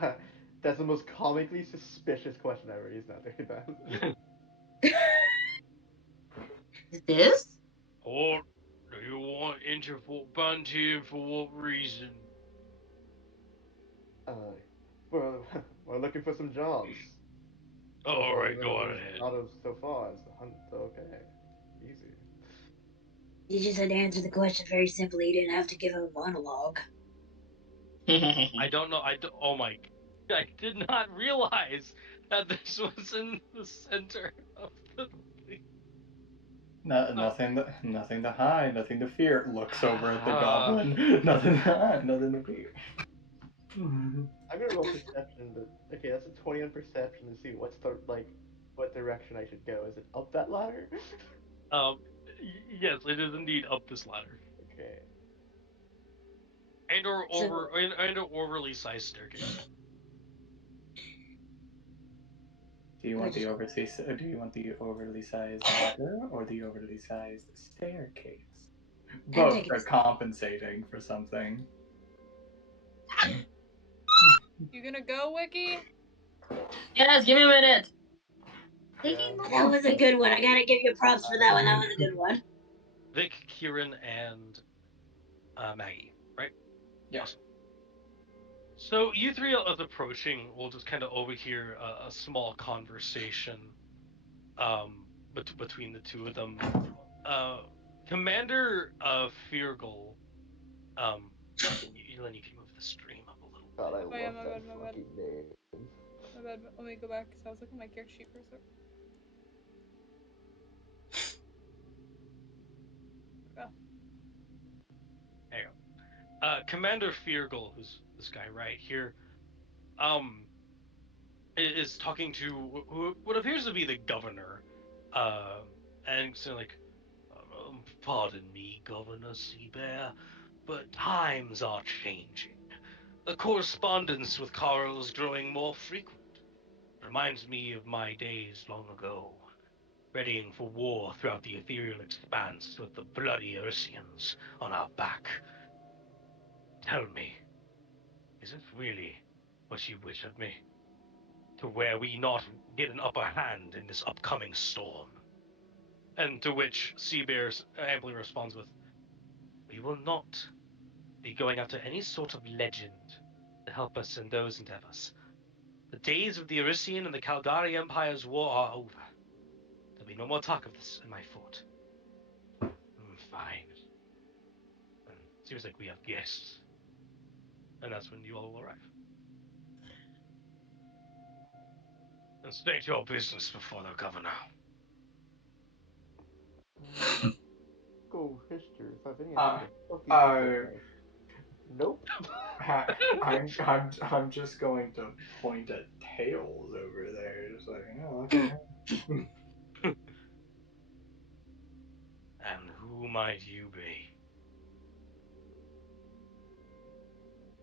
that. That's the most comically suspicious question ever. He's not doing that. this? Or do you want Interpol banned here for what reason? uh, we're, we're looking for some jobs. Oh, So far, alright, we've go on only ahead. thought of so far is the hunt. Okay, easy. You just had to answer the question very simply. You didn't have to give him a monologue. I don't know. Oh my. I did not realize that this was in the center of the. Nothing to hide, nothing to fear. Looks over at the goblin. Nothing to hide, nothing to fear. I'm gonna roll perception. Okay, that's a 20 on perception to see what's the what direction I should go. Is it up that ladder? Yes, it is indeed up this ladder, Okay. and or So, overly sized staircase. Do you want which, the overly sized ladder or the overly sized staircase? I'm Both taking are compensating for something. You gonna go, Wiki? Yes, give me a minute. Taking Yeah. that was a good one. I gotta give you props for that one. That was a good one. Vic, Kieran, and Maggie, right? Yeah. Awesome. So you three as approaching, we'll just kind of overhear a small conversation between the two of them. Uh, Commander Feargal, Elin, you can move the stream up a little God, I bit. Oh yeah, love my that bad, my bad. fucking name. My bad. Let me go back because I was looking at my character sheet for a sec. There There you go. Commander Feargal, who's this guy right here, um, is talking to what appears to be the governor, and so like, pardon me, Governor Seabear, but times are changing. The correspondence with Carl is growing more frequent. Reminds me of my days long ago, readying for war throughout the Ethereal Expanse with the bloody Ursians on our back. Tell me, is it really what you wish of me? To where we not get an upper hand in this upcoming storm? And to which Seabear amply responds with, we will not be going after any sort of legend to help us in those endeavors. The days of the Arisian and the Caldari Empire's war are over. There'll be no more talk of this in my fort. Fine. Seems like we have guests. And that's when you all will arrive. And state your business before the governor. Go Fishers. Have any Uh, idea who the fuck these people uh, are? Nope. I'm just going to point at tails over there. Just like, oh, look at him. And who might you be?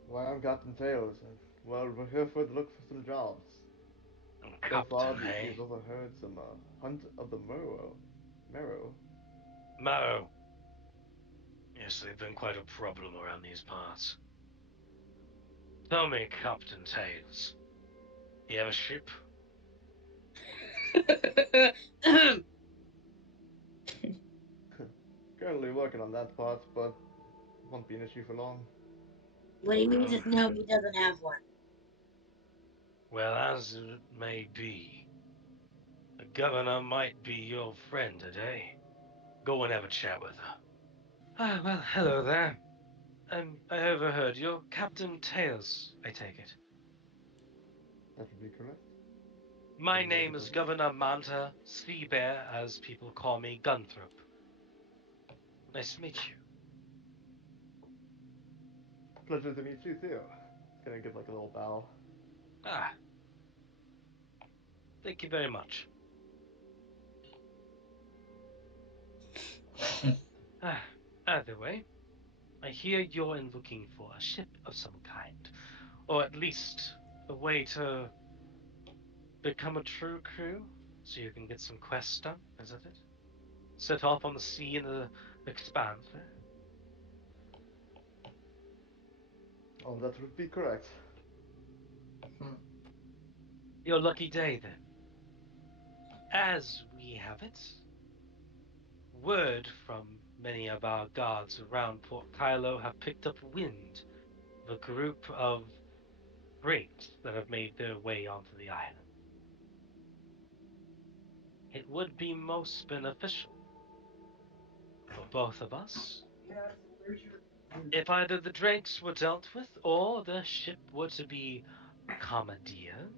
Well, I'm Captain Tails, and well, we're here for to look for some jobs. So far, Captain, eh? we've overheard some hunt of the Marrow. Maro. Yes, they've been quite a problem around these parts. Tell me, Captain Tails. You have a ship? Currently working on that part, but won't be an issue for long. What he means is no, he doesn't have one. Well, as it may be, the governor might be your friend today. Go and have a chat with her. Ah, well, hello there. I overheard you're Captain Tails, I take it. That would be correct. My Didn't know name the is governor. Governor Manta Seabear, as people call me Gunthrop. Nice to meet you. Pleasure to meet you too. Gonna give like a little bow. Ah, Thank you very much. Either way, I hear you're in looking for a ship of some kind, or at least a way to become a true crew, so you can get some quests done, isn't it? Set off on the sea in the expanse. Oh, that would be correct. Your lucky day, then. As we have it, word from many of our guards around Port Kylo have picked up wind of a group of freights that have made their way onto the island. It would be most beneficial for both of us if either the drakes were dealt with or the ship were to be commandeered.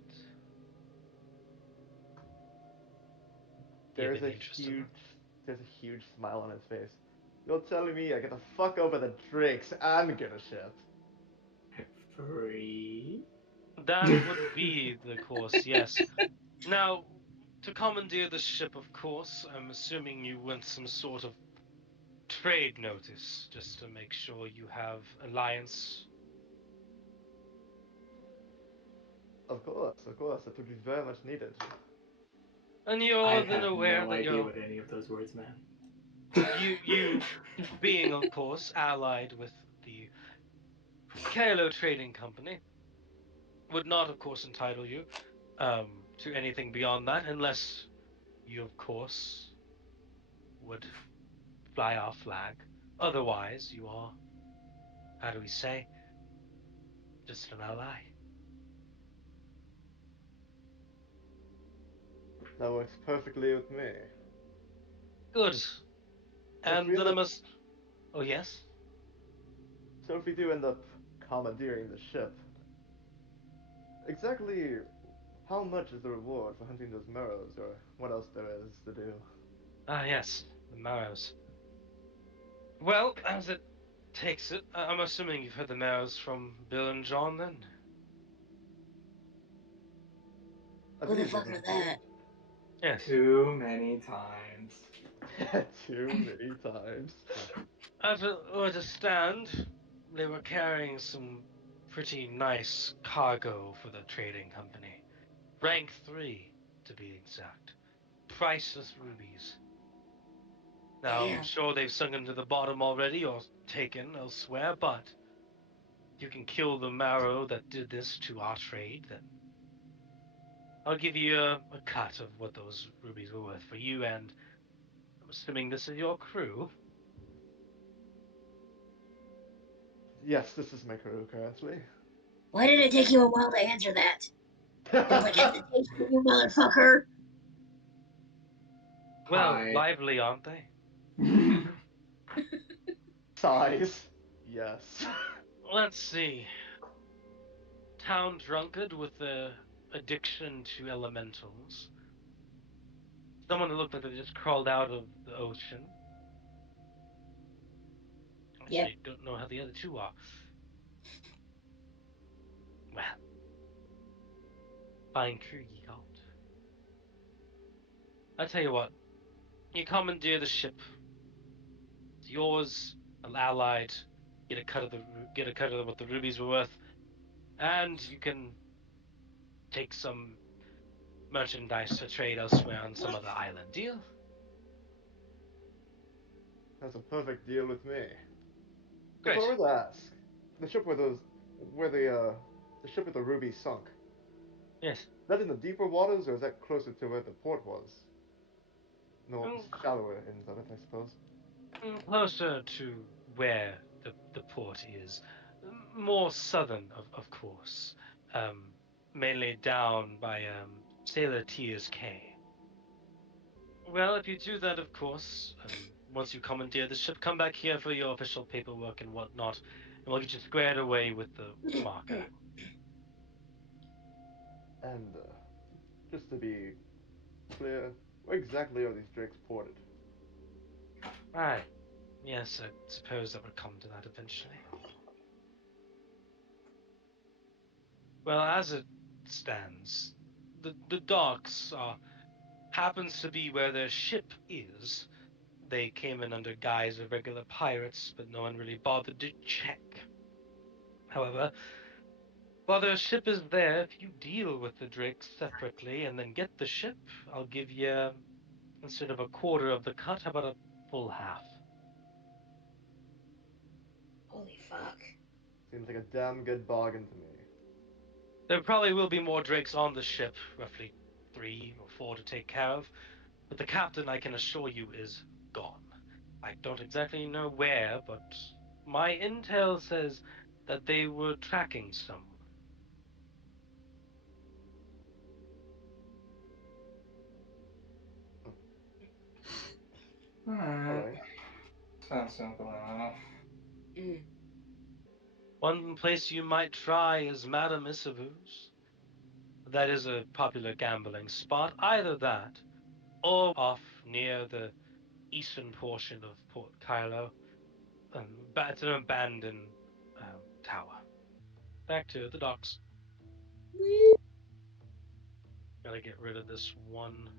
Do you have There's a any interest in huge, that? there's a huge smile on his face. You're telling me I get to fuck over the drakes and get a ship? Free. That would be the course, yes. Now, to commandeer the ship, of course, I'm assuming you want some sort of trade notice, just to make sure you have alliance. Of course, that would be very much needed. And I you're then have aware no that idea what any of those words meant. you being, of course, allied with the Kylo Trading Company would not, of course, entitle you to anything beyond that, unless you, of course, would fly our flag. Otherwise, you are, how do we say, just an ally. That works perfectly with me. Good. So if And we then end I up, must. Oh, yes? so if we do end up commandeering the ship, exactly how much is the reward for hunting those Merrows, or what else there is to do? Ah, yes. The Marrows. Well, as it takes it, I'm assuming you've heard the Marrows from Bill and John then? I Who the believe fuck this are is true. that? Yes. Too many times. Too many times. As it were to stand, they were carrying some pretty nice cargo for the trading company. Rank 3, to be exact. Priceless rubies. Now, I'm Damn. sure they've sunk into the bottom already or taken elsewhere, but you can kill the Marrow that did this to our trade, then I'll give you a cut of what those rubies were worth for you, and I'm assuming this is your crew. Yes, this is my crew currently. Why did it take you a while to answer that? Sounds like hesitation, you motherfucker. Well, Hi. lively, aren't they? Size. Yes. Let's see. Town drunkard with a addiction to elementals. Someone who looked like they just crawled out of the ocean. Yep. Actually, don't know how the other two are. Well, fine crew ye got. I tell you what, you commandeer the ship. It's yours, allied. Get a cut of what the rubies were worth, and you can take some merchandise to trade elsewhere on some other island. Deal? That's a perfect deal with me. If I Great. were to ask, the ship the ship with the ruby sunk, Yes. is that in the deeper waters or is that closer to where the port was? No, Mm, shallower ends of it, I suppose. Closer to where the port is. More southern, of course. Um, Mainly down by Sailor Tier's Cay. Well, if you do that, of course, once you commandeer the ship, come back here for your official paperwork and whatnot, and we'll get you squared away with the marker. And just to be clear, where exactly are these drakes ported? Right. Yes, I suppose that would come to that eventually. Well, as it stands, the docks happens to be where their ship is. They came in under guise of regular pirates, but no one really bothered to check. However, while their ship is there, if you deal with the drakes separately and then get the ship, I'll give you, instead of a quarter of the cut, how about a full half? Holy fuck. Seems like a damn good bargain to me. There probably will be more drakes on the ship, roughly 3 or 4 to take care of, but the captain, I can assure you, is gone. I don't exactly know where, but my intel says that they were tracking someone. Alright. Alright. Sounds simple enough. Mm. One place you might try is Madame Issavu's. That is a popular gambling spot. Either that, or off near the eastern portion of Port Kylo. It's an abandoned tower. Back to the docks. Gotta get rid of this one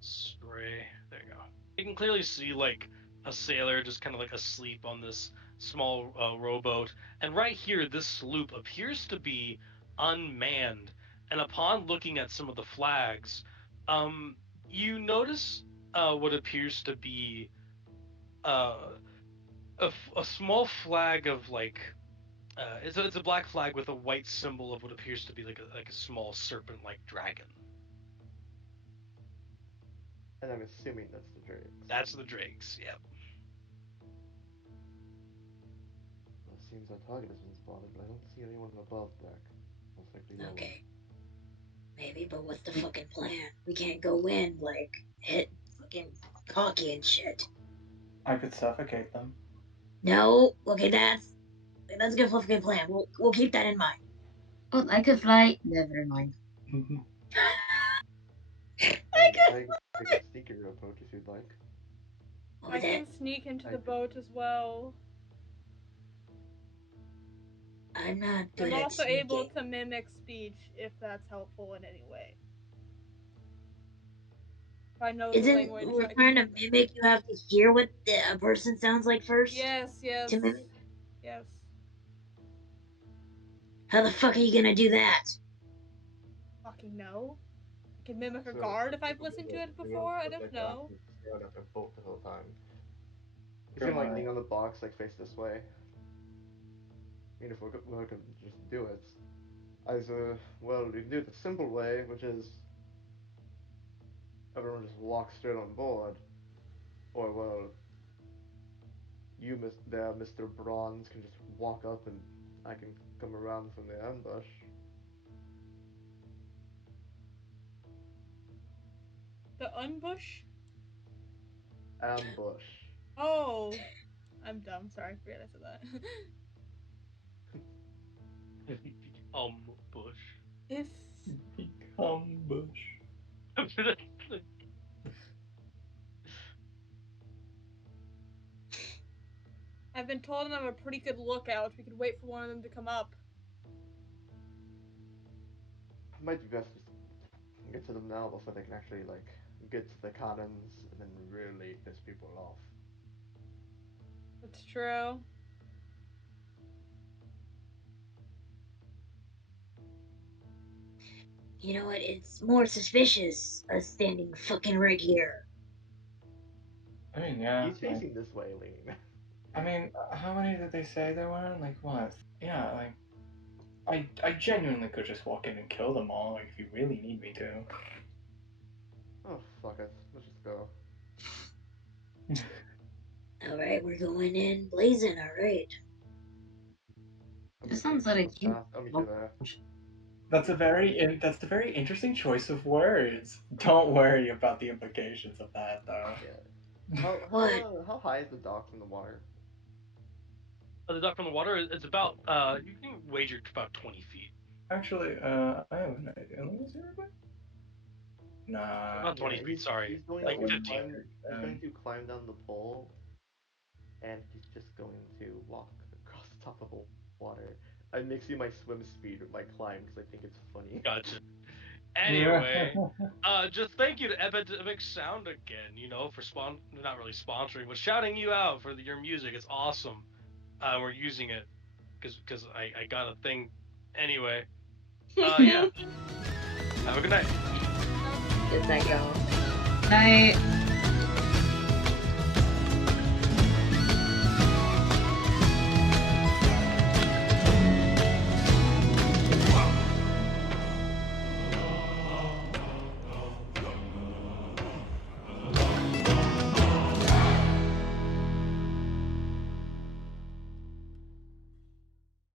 spray. There you go. You can clearly see like a sailor just kind of like asleep on this small rowboat. And right here, this sloop appears to be unmanned. And upon looking at some of the flags, you notice what appears to be uh, a small flag of like it's a black flag with a white symbol of what appears to be like a small serpent-like dragon. And I'm assuming that's the drakes. That's the drakes. Yep. Well, it seems our target has been spotted, but I don't see anyone above deck. Most likely lower. Okay. Maybe, but what's the fucking plan? We can't go in, like, hit fucking cocky and shit. I could suffocate them. No, okay, that's a good fucking plan. We'll keep that in mind. Oh, I could fly. Never mind. I mean, I can take a sneakier approach if you'd like. What I was that? can sneak into I the could- boat as well. I'm not good I'm at also sneaking. able to mimic speech if that's helpful in any way. If I know the Isn't language, we're I trying can to mimic? You have to hear what a person sounds like first Yes, yes, to mimic. yes. How the fuck are you gonna do that? Fucking no. I can mimic a So, guard if I've people listened to will- it they will before. I look don't like they're know. actually staring at their boat the whole time. He's Go gonna like on. lean on the box, like face this way. I mean, if we're gonna just do it, well, you can do it the simple way, which is everyone just walks straight on board, or well, Mr. Bronze, can just walk up and I can come around from the ambush. The unbush? Ambush. Oh. I'm dumb. Sorry, I forgot I said that. Bush. If Become Bush. I've been told I'm a pretty good lookout, we could wait for one of them to come up. Might be best just to get to them now before they can actually like get to the cannons and then really piss people off. That's true. You know what? It's more suspicious us standing fucking right here. I mean, yeah. He's facing this way, Lean. I mean, how many did they say there were? Like, what? Yeah, like, I genuinely could just walk in and kill them all, like, if you really need me to. Oh, fuck it. Let's just go. Alright, we're going in blazing, alright. This sounds like a cute. I'll meet you there. That's a very interesting choice of words. Don't worry about the implications of that, though. Yeah. What? How high is the dock from the water? The dock from the water, it's about you can wager about 20 feet. Actually, I have an idea. Let me see real quick. Nah. Not 20 Yeah, feet, sorry. he's going Like That to wouldn't 15. work. climb. He's going to climb down the pole, and he's just going to walk across the top of the water. I'm mixing my swim speed with my climb because I think it's funny. Gotcha. Anyway, just thank you to Epidemic Sound again, for not really sponsoring, but shouting you out for your music. It's awesome. We're using it because I got a thing. Anyway, yeah. Have a good night. Good night, y'all. Night.